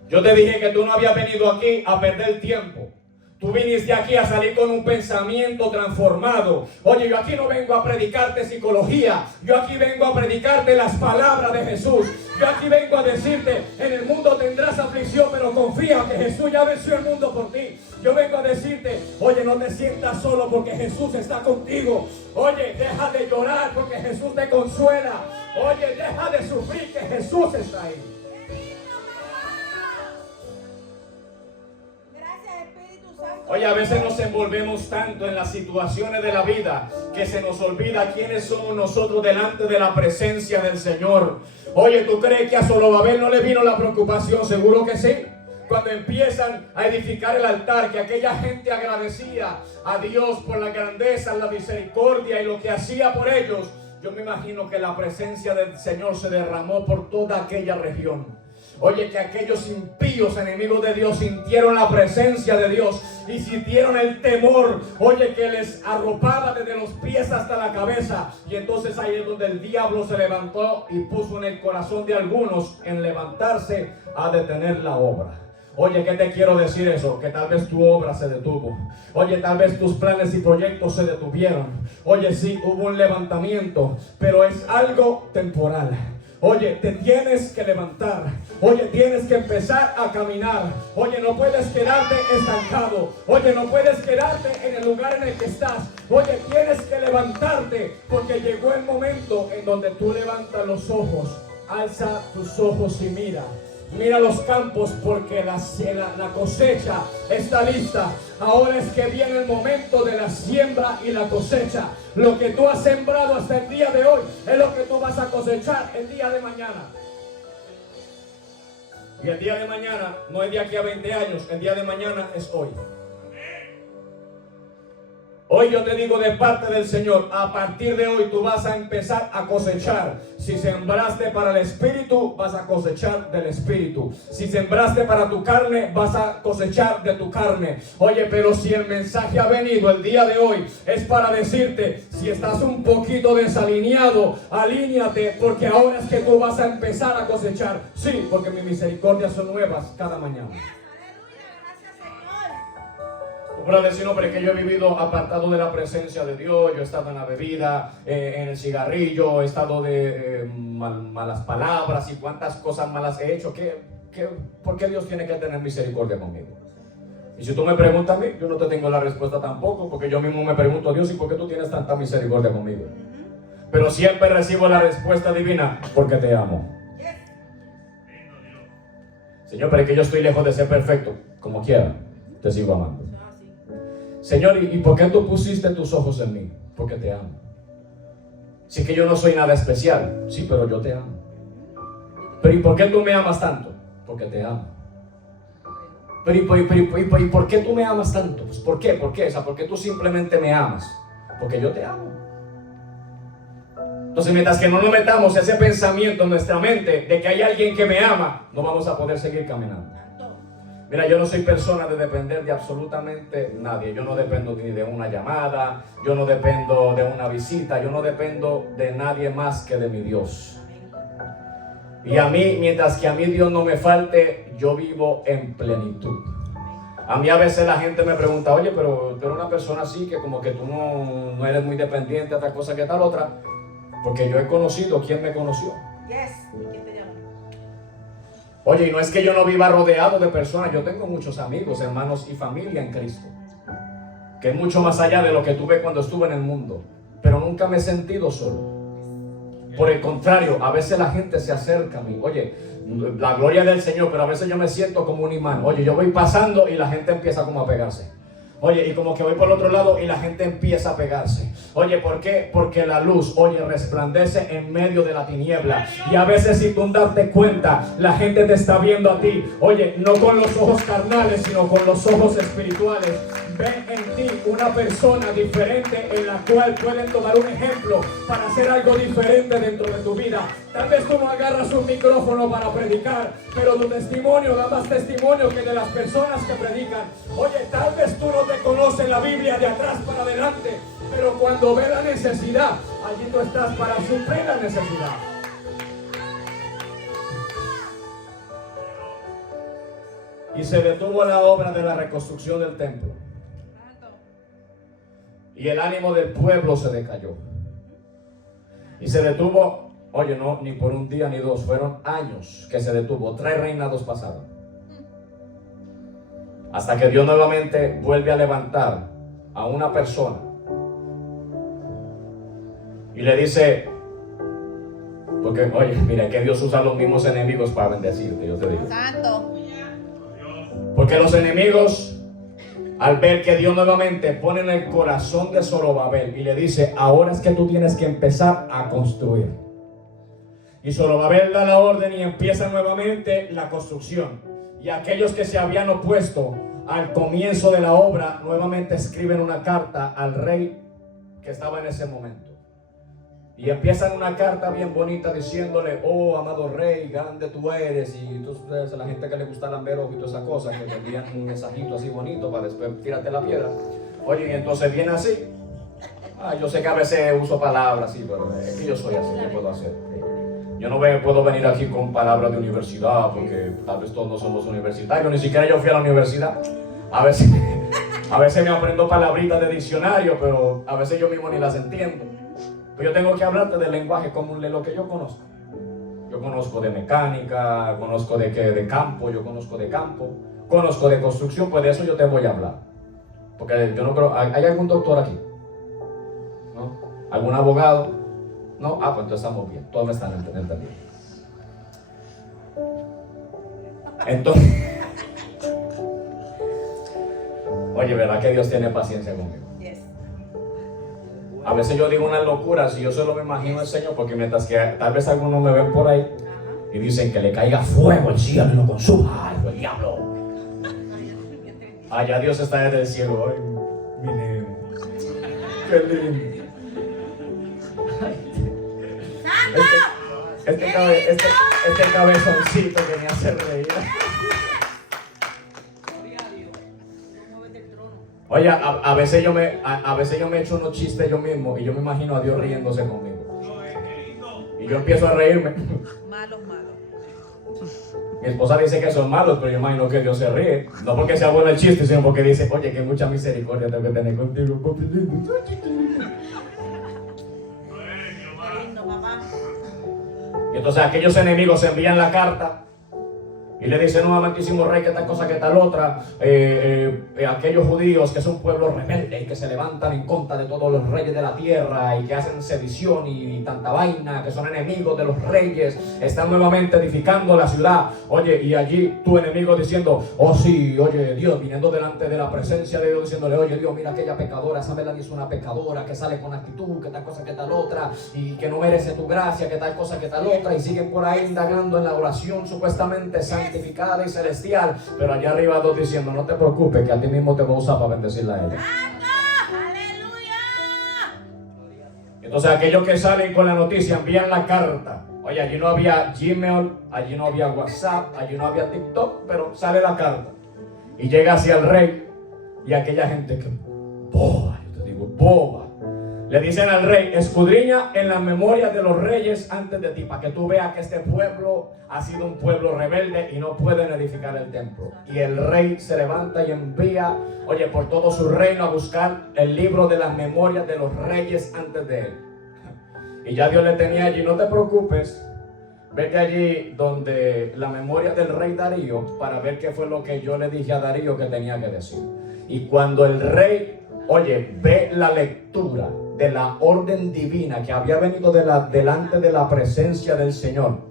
Yo te dije que tú no habías venido aquí a perder tiempo. Tú viniste aquí a salir con un pensamiento transformado. Oye, yo aquí no vengo a predicarte psicología. Yo aquí vengo a predicarte las palabras de Jesús. Yo aquí vengo a decirte: en el mundo tendrás aflicción, pero confía que Jesús ya venció el mundo por ti. Yo vengo a decirte: oye, no te sientas solo porque Jesús está contigo. Oye, deja de llorar porque Jesús te consuela. Oye, deja de sufrir que Jesús está ahí. Oye, a veces nos envolvemos tanto en las situaciones de la vida que se nos olvida quiénes somos nosotros delante de la presencia del Señor. Oye, ¿tú crees que a Zorobabel no le vino la preocupación? Seguro que sí. Cuando empiezan a edificar el altar, que aquella gente agradecía a Dios por la grandeza, la misericordia y lo que hacía por ellos, yo me imagino que la presencia del Señor se derramó por toda aquella región. Oye, que aquellos impíos enemigos de Dios sintieron la presencia de Dios y sintieron el temor, oye, que les arropaba desde los pies hasta la cabeza. Y entonces ahí es donde el diablo se levantó y puso en el corazón de algunos en levantarse a detener la obra. Oye, ¿qué te quiero decir eso? Que tal vez tu obra se detuvo. Oye, tal vez tus planes y proyectos se detuvieron. Oye, sí, hubo un levantamiento, pero es algo temporal. Oye, te tienes que levantar. Oye, tienes que empezar a caminar. Oye, no puedes quedarte estancado. Oye, no puedes quedarte en el lugar en el que estás. Oye, tienes que levantarte, porque llegó el momento en donde tú levantas los ojos. Alza tus ojos y mira. Mira los campos, porque la cosecha está lista. Ahora es que viene el momento de la siembra y la cosecha. Lo que tú has sembrado hasta el día de hoy es lo que tú vas a cosechar el día de mañana. Y el día de mañana no es de aquí a 20 años, el día de mañana es hoy. Hoy yo te digo de parte del Señor, a partir de hoy tú vas a empezar a cosechar. Si sembraste para el Espíritu, vas a cosechar del Espíritu. Si sembraste para tu carne, vas a cosechar de tu carne. Oye, pero si el mensaje ha venido el día de hoy, es para decirte, si estás un poquito desalineado, alíñate, porque ahora es que tú vas a empezar a cosechar. Sí, porque mis misericordias son nuevas cada mañana. Pero decir, hombre, que yo he vivido apartado de la presencia de Dios. Yo he estado en la bebida, en el cigarrillo, he estado de malas palabras y cuántas cosas malas he hecho. ¿Por qué Dios tiene que tener misericordia conmigo? Y si tú me preguntas a mí, yo no te tengo la respuesta tampoco, porque yo mismo me pregunto a Dios, ¿y por qué tú tienes tanta misericordia conmigo? Pero siempre recibo la respuesta divina, porque te amo. Señor, pero es que yo estoy lejos de ser perfecto. Como quiera, te sigo amando. Señor, ¿y por qué tú pusiste tus ojos en mí? Porque te amo. Sí que yo no soy nada especial. Sí, pero yo te amo. Pero ¿y por qué tú me amas tanto? Porque te amo. Pero ¿y por qué tú me amas tanto? Pues ¿por qué? ¿Por qué? O sea, ¿por qué tú simplemente me amas? Porque yo te amo. Entonces, mientras que no nos metamos ese pensamiento en nuestra mente de que hay alguien que me ama, no vamos a poder seguir caminando. Mira, yo no soy persona de depender de absolutamente nadie. Yo no dependo ni de una llamada, yo no dependo de una visita, yo no dependo de nadie más que de mi Dios. Y a mí, mientras que a mí Dios no me falte, yo vivo en plenitud. A mí a veces la gente me pregunta, oye, pero tú eres una persona así, que como que tú no eres muy dependiente a tal cosa que tal otra, porque yo he conocido quien me conoció. ¿Quién te llama? Oye, y no es que yo no viva rodeado de personas. Yo tengo muchos amigos, hermanos y familia en Cristo, que es mucho más allá de lo que tuve cuando estuve en el mundo. Pero nunca me he sentido solo. Por el contrario, a veces la gente se acerca a mí. Oye, la gloria del Señor, pero a veces yo me siento como un imán. Oye, yo voy pasando y la gente empieza como a pegarse. Oye, y como que voy por el otro lado y la gente empieza a pegarse. Oye, ¿por qué? Porque la luz, oye, resplandece en medio de la tiniebla. Y a veces, sin tú darte cuenta, la gente te está viendo a ti. Oye, no con los ojos carnales, sino con los ojos espirituales. Ven en ti una persona diferente en la cual pueden tomar un ejemplo para hacer algo diferente dentro de tu vida. Tal vez tú no agarras un micrófono para predicar, pero tu testimonio da más testimonio que de las personas que predican. Oye, tal vez tú no te conoces la Biblia de atrás para adelante, pero cuando ve la necesidad, allí tú estás para suplir la necesidad. Y se detuvo la obra de la reconstrucción del templo. Y el ánimo del pueblo se decayó. Y se detuvo, oye, no, ni por un día ni dos, fueron años que se detuvo. 3 reinados pasaron. Hasta que Dios nuevamente vuelve a levantar a una persona. Y le dice, porque, oye, mira que Dios usa los mismos enemigos para bendecirte, yo te digo. Santo. Porque los enemigos, al ver que Dios nuevamente pone en el corazón de Zorobabel y le dice, ahora es que tú tienes que empezar a construir. Y Zorobabel da la orden y empieza nuevamente la construcción. Y aquellos que se habían opuesto al comienzo de la obra, nuevamente escriben una carta al rey que estaba en ese momento. Y empiezan una carta bien bonita diciéndole, oh amado rey, grande tú eres. Y entonces a la gente que le gusta lamber y todas esas cosas, que te envían un mensajito así bonito para después tirarte la piedra. Oye, y entonces viene así. Yo sé que a veces uso palabras así, pero es que yo soy así, ¿qué puedo hacer? Yo no puedo venir aquí con palabras de universidad porque tal vez todos no somos universitarios, ni siquiera yo fui a la universidad. A veces me aprendo palabritas de diccionario, pero a veces yo mismo ni las entiendo. Pero yo tengo que hablarte del lenguaje común de lo que yo conozco. Yo conozco de mecánica, conozco de campo, yo conozco de campo, conozco de construcción, pues de eso yo te voy a hablar. Porque yo no creo, ¿hay algún doctor aquí? ¿No? ¿Algún abogado? ¿No? Ah, pues entonces estamos bien, todos me están entendiendo. Entonces, oye, ¿verdad que Dios tiene paciencia conmigo? Yes. A veces yo digo unas locuras y yo solo me imagino al Señor, porque mientras que tal vez algunos me ven por ahí y dicen que le caiga fuego al cielo y lo consuma. ¡Ay, el diablo! Allá Dios está desde el cielo. ¡Ay, mi nene! ¡Qué lindo! Este cabezoncito que me hace reír. Oye, a veces yo me echo unos chistes yo mismo y yo me imagino a Dios riéndose conmigo. Y yo empiezo a reírme. Malos. Mi esposa dice que son malos, pero yo imagino que Dios se ríe. No porque sea bueno el chiste, sino porque dice, oye, que mucha misericordia tengo que tener contigo, papi lindo. Lindo, mamá. Y entonces aquellos enemigos envían la carta y le dicen, no, amantísimo rey, que tal cosa, que tal otra. Aquellos judíos que son pueblos rebeldes y que se levantan en contra de todos los reyes de la tierra y que hacen sedición y tanta vaina, que son enemigos de los reyes, están nuevamente edificando la ciudad. Oye, y allí tu enemigo diciendo, oh sí, oye, Dios, viniendo delante de la presencia de Dios, diciéndole, oye, Dios, mira aquella pecadora, esa Melanie es una pecadora que sale con actitud, que tal cosa, que tal otra, y que no merece tu gracia, que tal cosa, que tal otra, y siguen por ahí indagando en la oración supuestamente santificada y celestial, pero allá arriba dos diciendo, no te preocupes, que a ti mismo te voy a usar para bendecirla a ella. Entonces aquellos que salen con la noticia envían la carta. Oye, allí no había Gmail, allí no había WhatsApp, allí no había TikTok, pero sale la carta y llega hacia el rey. Y aquella gente que boba, yo te digo, boba, le dicen al rey, escudriña en las memorias de los reyes antes de ti, para que tú veas que este pueblo ha sido un pueblo rebelde y no pueden edificar el templo. Y el rey se levanta y envía, oye, por todo su reino a buscar el libro de las memorias de los reyes antes de él. Y ya Dios le tenía allí, no te preocupes, vete allí donde la memoria del rey Darío para ver qué fue lo que yo le dije a Darío que tenía que decir. Y cuando el rey, oye, ve la lectura de la orden divina que había venido delante de la presencia del Señor,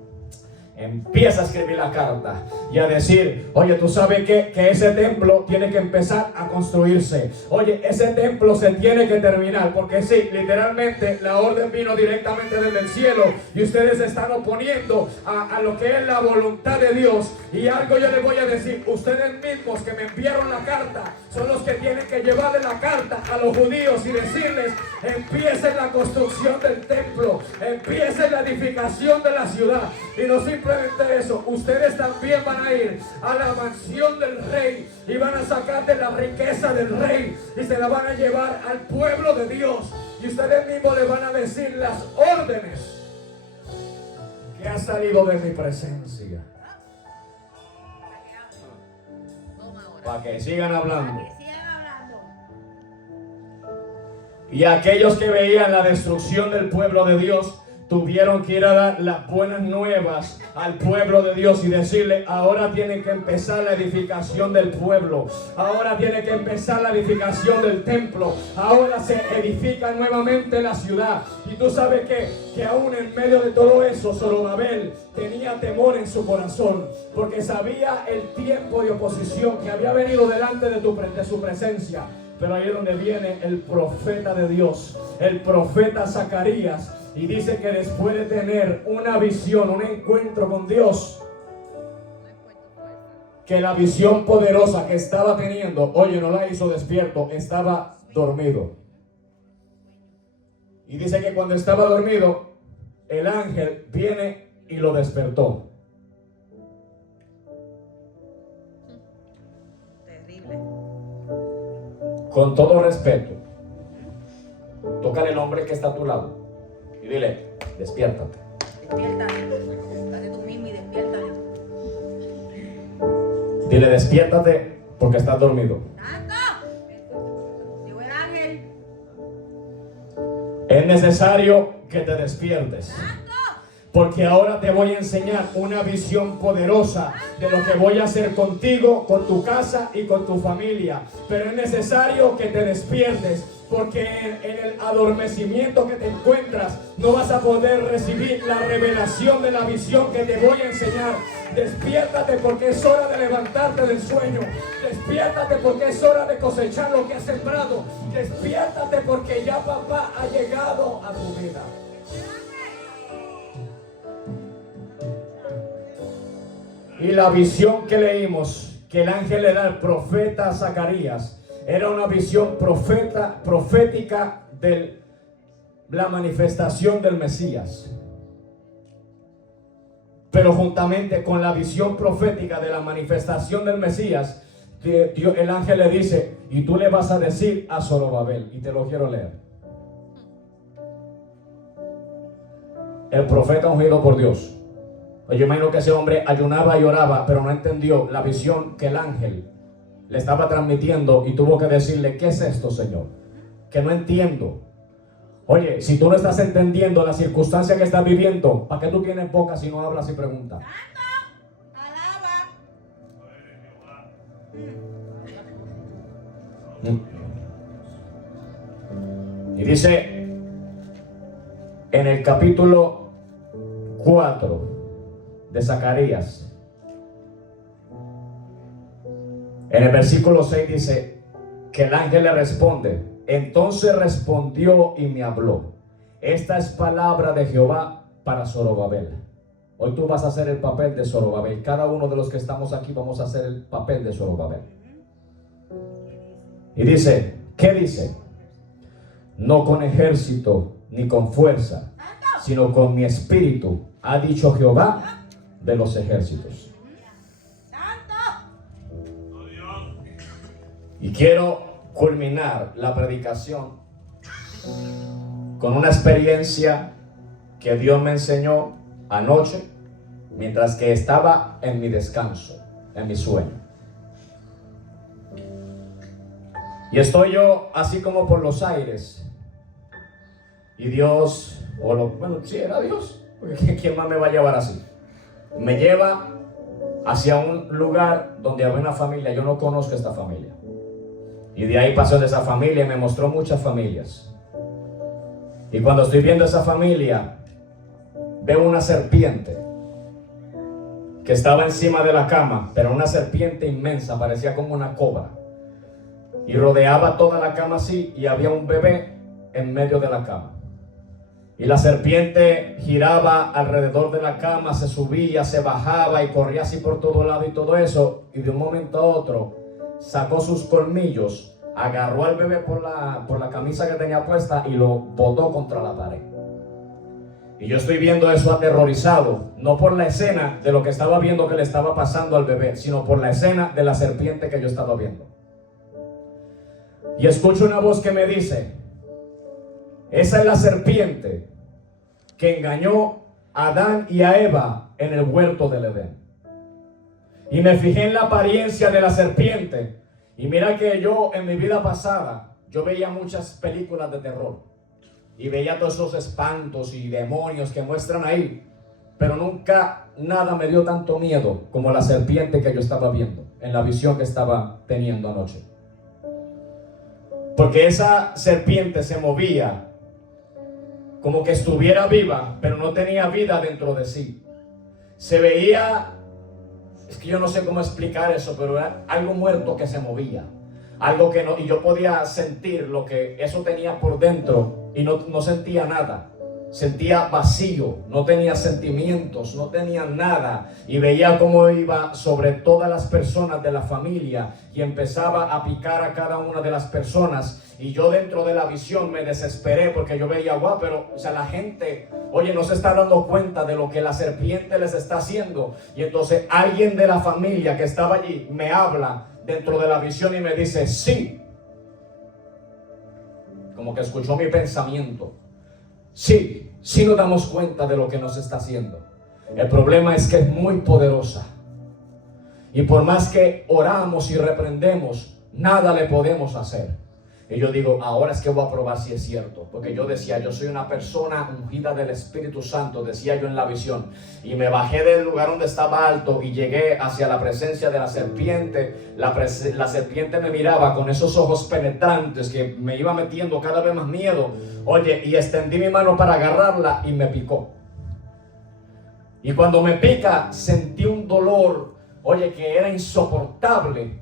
empieza a escribir la carta y a decir, oye, tú sabes que ese templo tiene que empezar a construirse. Oye, ese templo se tiene que terminar, porque sí, literalmente la orden vino directamente desde el cielo y ustedes se están oponiendo a lo que es la voluntad de Dios. Y algo yo les voy a decir, ustedes mismos que me enviaron la carta son los que tienen que llevarle la carta a los judíos y decirles, empiecen la construcción del templo, empiecen la edificación de la ciudad. Y no simplemente eso, ustedes también van a ir a la mansión del rey y van a sacar de la riqueza del rey y se la van a llevar al pueblo de Dios. Y ustedes mismos le van a decir las órdenes que han salido de mi presencia. Para que sigan hablando. Y aquellos que veían la destrucción del pueblo de Dios tuvieron que ir a dar las buenas nuevas al pueblo de Dios y decirle, ahora tiene que empezar la edificación del pueblo, ahora tiene que empezar la edificación del templo, ahora se edifica nuevamente la ciudad. Y tú sabes que aún en medio de todo eso, Zorobabel tenía temor en su corazón, porque sabía el tiempo de oposición que había venido delante de su presencia. Pero ahí es donde viene el profeta de Dios, el profeta Zacarías, y dice que después de tener una visión, un encuentro con Dios, que la visión poderosa que estaba teniendo, oye, no la hizo despierto, estaba dormido. Y dice que cuando estaba dormido, el ángel viene y lo despertó. Terrible. Con todo respeto, tócale el hombre que está a tu lado y dile, despiértate. Despierta. Dile, despiértate porque estás dormido. ¡Santo! Llegó el ángel. Es necesario que te despiertes. ¡Santo! Porque ahora te voy a enseñar una visión poderosa de lo que voy a hacer contigo, con tu casa y con tu familia. Pero es necesario que te despiertes, porque en el adormecimiento que te encuentras no vas a poder recibir la revelación de la visión que te voy a enseñar. Despiértate porque es hora de levantarte del sueño. Despiértate porque es hora de cosechar lo que has sembrado. Despiértate porque ya papá ha llegado a tu vida. Y la visión que leímos, que el ángel le da al profeta Zacarías, era una visión profética de la manifestación del Mesías. Pero juntamente con la visión profética de la manifestación del Mesías, el ángel le dice, y tú le vas a decir a Zorobabel, y te lo quiero leer. El profeta ungido por Dios. Yo imagino que ese hombre ayunaba y oraba, pero no entendió la visión que el ángel le estaba transmitiendo y tuvo que decirle, ¿qué es esto, Señor? Que no entiendo. Oye, si tú no estás entendiendo la circunstancia que estás viviendo, ¿para qué tú tienes boca si no hablas y preguntas? ¡Alaba! Y dice en el capítulo 4 de Zacarías, en el versículo 6 dice que el ángel le responde, entonces respondió y me habló, esta es palabra de Jehová para Zorobabel. Hoy tú vas a hacer el papel de Zorobabel. Cada uno de los que estamos aquí vamos a hacer el papel de Zorobabel. Y dice, ¿qué dice? No con ejército ni con fuerza, sino con mi espíritu, ha dicho Jehová de los ejércitos. Y quiero culminar la predicación con una experiencia que Dios me enseñó anoche mientras que estaba en mi descanso, en mi sueño. Y estoy yo así como por los aires. Y Dios, bueno, sí, era Dios, porque ¿quién más me va a llevar así? Me lleva hacia un lugar donde había una familia. Yo no conozco esta familia. Y de ahí pasó de esa familia y me mostró muchas familias. Y cuando estoy viendo esa familia, veo una serpiente que estaba encima de la cama, pero una serpiente inmensa, parecía como una cobra. Y rodeaba toda la cama así, y había un bebé en medio de la cama. Y la serpiente giraba alrededor de la cama, se subía, se bajaba y corría así por todo lado y todo eso. Y de un momento a otro sacó sus colmillos, agarró al bebé por la camisa que tenía puesta y lo botó contra la pared. Y yo estoy viendo eso aterrorizado, no por la escena de lo que estaba viendo que le estaba pasando al bebé, sino por la escena de la serpiente que yo estaba viendo. Y escucho una voz que me dice, esa es la serpiente que engañó a Adán y a Eva en el huerto del Edén. Y me fijé en la apariencia de la serpiente. Y mira que yo en mi vida pasada, yo veía muchas películas de terror. Y veía todos esos espantos y demonios que muestran ahí. Pero nunca nada me dio tanto miedo como la serpiente que yo estaba viendo en la visión que estaba teniendo anoche. Porque esa serpiente se movía como que estuviera viva, pero no tenía vida dentro de sí. Se veía, es que yo no sé cómo explicar eso, pero era algo muerto que se movía. Algo que no, y yo podía sentir lo que eso tenía por dentro y no sentía nada. Sentía vacío, no tenía sentimientos, no tenía nada. Y veía cómo iba sobre todas las personas de la familia y empezaba a picar a cada una de las personas. Y yo dentro de la visión me desesperé porque yo veía, guau, pero o sea, la gente, oye, no se está dando cuenta de lo que la serpiente les está haciendo. Y entonces alguien de la familia que estaba allí me habla dentro de la visión y me dice, sí. Como que escuchó mi pensamiento. Sí, sí nos damos cuenta de lo que nos está haciendo. El problema es que es muy poderosa. Y por más que oramos y reprendemos, nada le podemos hacer. Y yo digo, ahora es que voy a probar si es cierto. Porque yo decía, yo soy una persona ungida del Espíritu Santo, decía yo en la visión. Y me bajé del lugar donde estaba alto y llegué hacia la presencia de la serpiente. La serpiente me miraba con esos ojos penetrantes que me iba metiendo cada vez más miedo. Oye, y extendí mi mano para agarrarla y me picó. Y cuando me pica, sentí un dolor, oye, que era insoportable.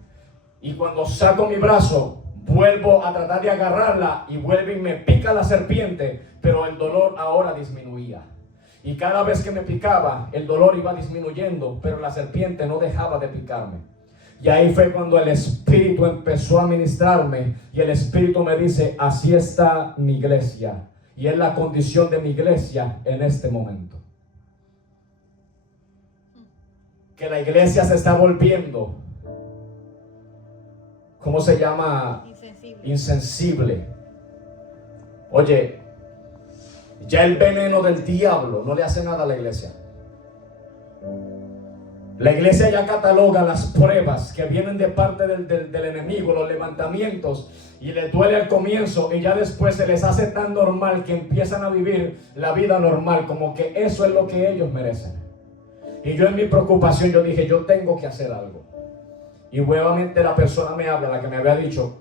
Y cuando saco mi brazo, vuelvo a tratar de agarrarla y vuelve y me pica la serpiente, pero el dolor ahora disminuía. Y cada vez que me picaba, el dolor iba disminuyendo, pero la serpiente no dejaba de picarme. Y ahí fue cuando el Espíritu empezó a ministrarme y el Espíritu me dice, así está mi iglesia. Y es la condición de mi iglesia en este momento. Que la iglesia se está volviendo, ¿cómo se llama? Insensible. Oye, ya el veneno del diablo no le hace nada a la iglesia. La iglesia ya cataloga las pruebas que vienen de parte del enemigo, los levantamientos, y les duele al comienzo y ya después se les hace tan normal que empiezan a vivir la vida normal, como que eso es lo que ellos merecen. Y yo en mi preocupación yo dije, yo tengo que hacer algo. Y nuevamente la persona me habla, la que me había dicho,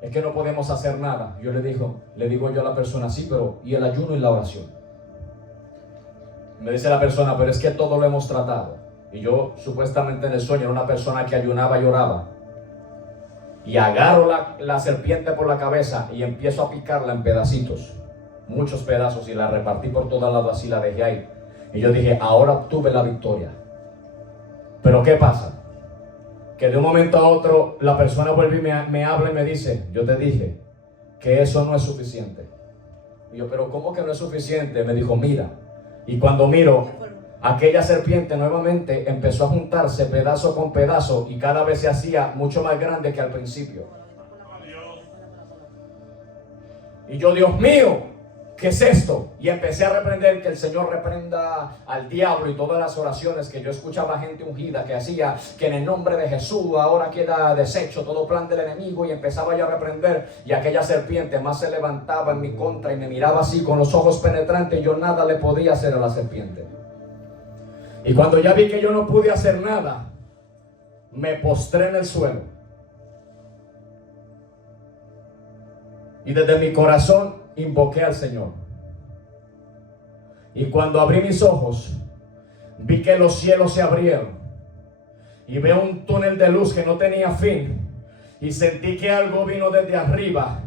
es que no podemos hacer nada. Yo le digo yo a la persona, sí, pero ¿y el ayuno y la oración? Me dice la persona, pero es que todo lo hemos tratado. Y yo supuestamente en el sueño era una persona que ayunaba y oraba. Y agarro la serpiente por la cabeza y empiezo a picarla en pedacitos. Muchos pedazos, y la repartí por todos lados, así la dejé ahí. Y yo dije, ahora obtuve la victoria. Pero ¿qué pasa? Que de un momento a otro la persona vuelve y me habla y me dice, yo te dije que eso no es suficiente. Y yo, pero ¿cómo que no es suficiente? Me dijo, mira. Y cuando miro, aquella serpiente nuevamente empezó a juntarse pedazo con pedazo y cada vez se hacía mucho más grande que al principio. Y yo, Dios mío, ¿qué es esto? Y empecé a reprender, que el Señor reprenda al diablo, y todas las oraciones que yo escuchaba gente ungida que hacía, que en el nombre de Jesús ahora queda deshecho todo plan del enemigo, y empezaba yo a reprender, y aquella serpiente más se levantaba en mi contra y me miraba así con los ojos penetrantes, y yo nada le podía hacer a la serpiente. Y cuando ya vi que yo no pude hacer nada, me postré en el suelo. Y desde mi corazón invoqué al Señor. Y cuando abrí mis ojos, vi que los cielos se abrieron. Y veo un túnel de luz que no tenía fin. Y sentí que algo vino desde arriba.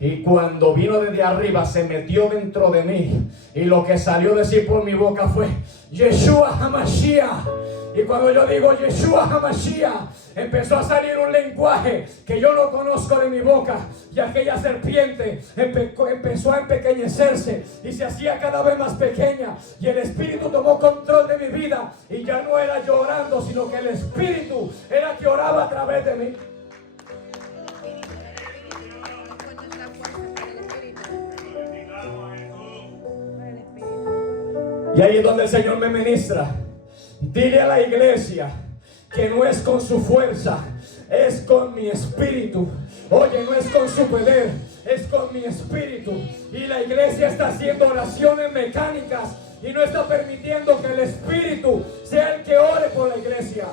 Y cuando vino desde arriba, se metió dentro de mí. Y lo que salió de sí por mi boca fue Yeshua HaMashiach. Y cuando yo digo Yeshua HaMashiach, empezó a salir un lenguaje que yo no conozco de mi boca. Y aquella serpiente empezó a empequeñecerse y se hacía cada vez más pequeña. Y el Espíritu tomó control de mi vida. Y ya no era yo orando, sino que el Espíritu era que oraba a través de mí. Y ahí es donde el Señor me ministra. Dile a la iglesia que no es con su fuerza, es con mi espíritu. Oye, no es con su poder, es con mi espíritu. Y la iglesia está haciendo oraciones mecánicas y no está permitiendo que el Espíritu sea el que ore por la iglesia.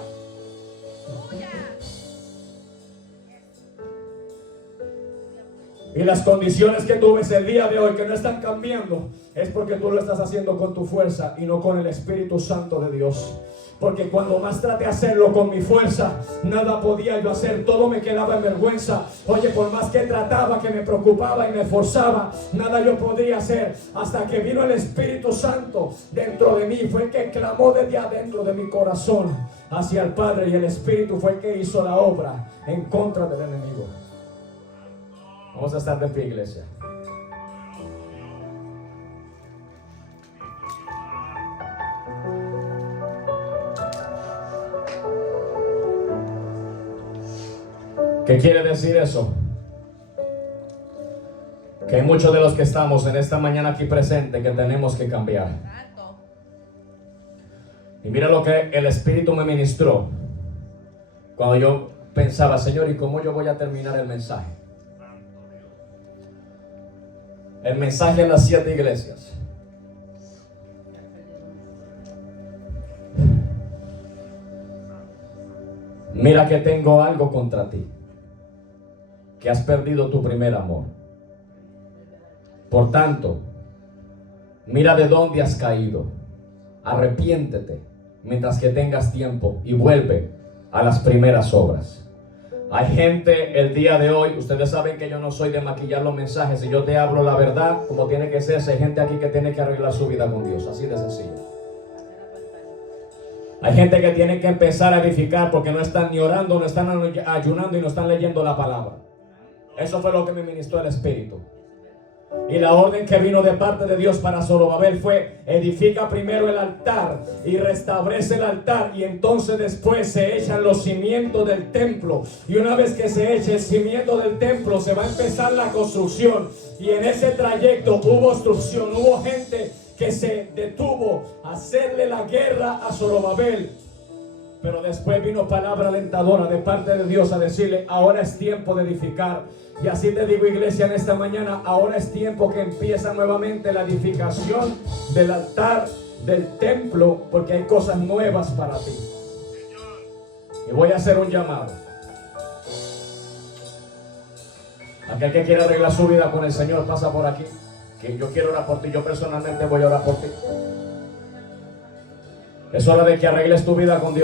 Y las condiciones que tú ves el día de hoy que no están cambiando, es porque tú lo estás haciendo con tu fuerza y no con el Espíritu Santo de Dios. Porque cuando más traté de hacerlo con mi fuerza, nada podía yo hacer, todo me quedaba en vergüenza. Oye, por más que trataba, que me preocupaba y me esforzaba, nada yo podría hacer. Hasta que vino el Espíritu Santo dentro de mí, fue el que clamó desde adentro de mi corazón hacia el Padre, y el Espíritu fue el que hizo la obra en contra del enemigo. Vamos a estar de pie, iglesia. ¿Qué quiere decir eso? Que hay muchos de los que estamos en esta mañana aquí presentes que tenemos que cambiar. Y mira lo que el Espíritu me ministró. cuando yo pensaba, Señor, ¿y cómo yo voy a terminar el mensaje? El mensaje en las 7 iglesias. Mira que tengo algo contra ti, que has perdido tu primer amor. Por tanto, mira de dónde has caído. Arrepiéntete mientras que tengas tiempo y vuelve a las primeras obras. Hay gente el día de hoy, ustedes saben que yo no soy de maquillar los mensajes, y yo te hablo la verdad como tiene que ser. Hay gente aquí que tiene que arreglar su vida con Dios, así de sencillo. Hay gente que tiene que empezar a edificar porque no están ni orando, no están ayunando y no están leyendo la palabra. Eso fue lo que me ministró el Espíritu. Y la orden que vino de parte de Dios para Zorobabel fue: edifica primero el altar y restablece el altar, y entonces después se echan los cimientos del templo. Y una vez que se eche el cimiento del templo, se va a empezar la construcción. Y en ese trayecto hubo obstrucción, hubo gente que se detuvo a hacerle la guerra a Zorobabel. Pero después vino palabra alentadora de parte de Dios a decirle: ahora es tiempo de edificar. Y así te digo, iglesia, en esta mañana, ahora es tiempo que empieza nuevamente la edificación del altar, del templo, porque hay cosas nuevas para ti. Y voy a hacer un llamado. Aquel que quiera arreglar su vida con el Señor, pasa por aquí, que yo quiero orar por ti. Yo personalmente voy a orar por ti. Es hora de que arregles tu vida con Dios.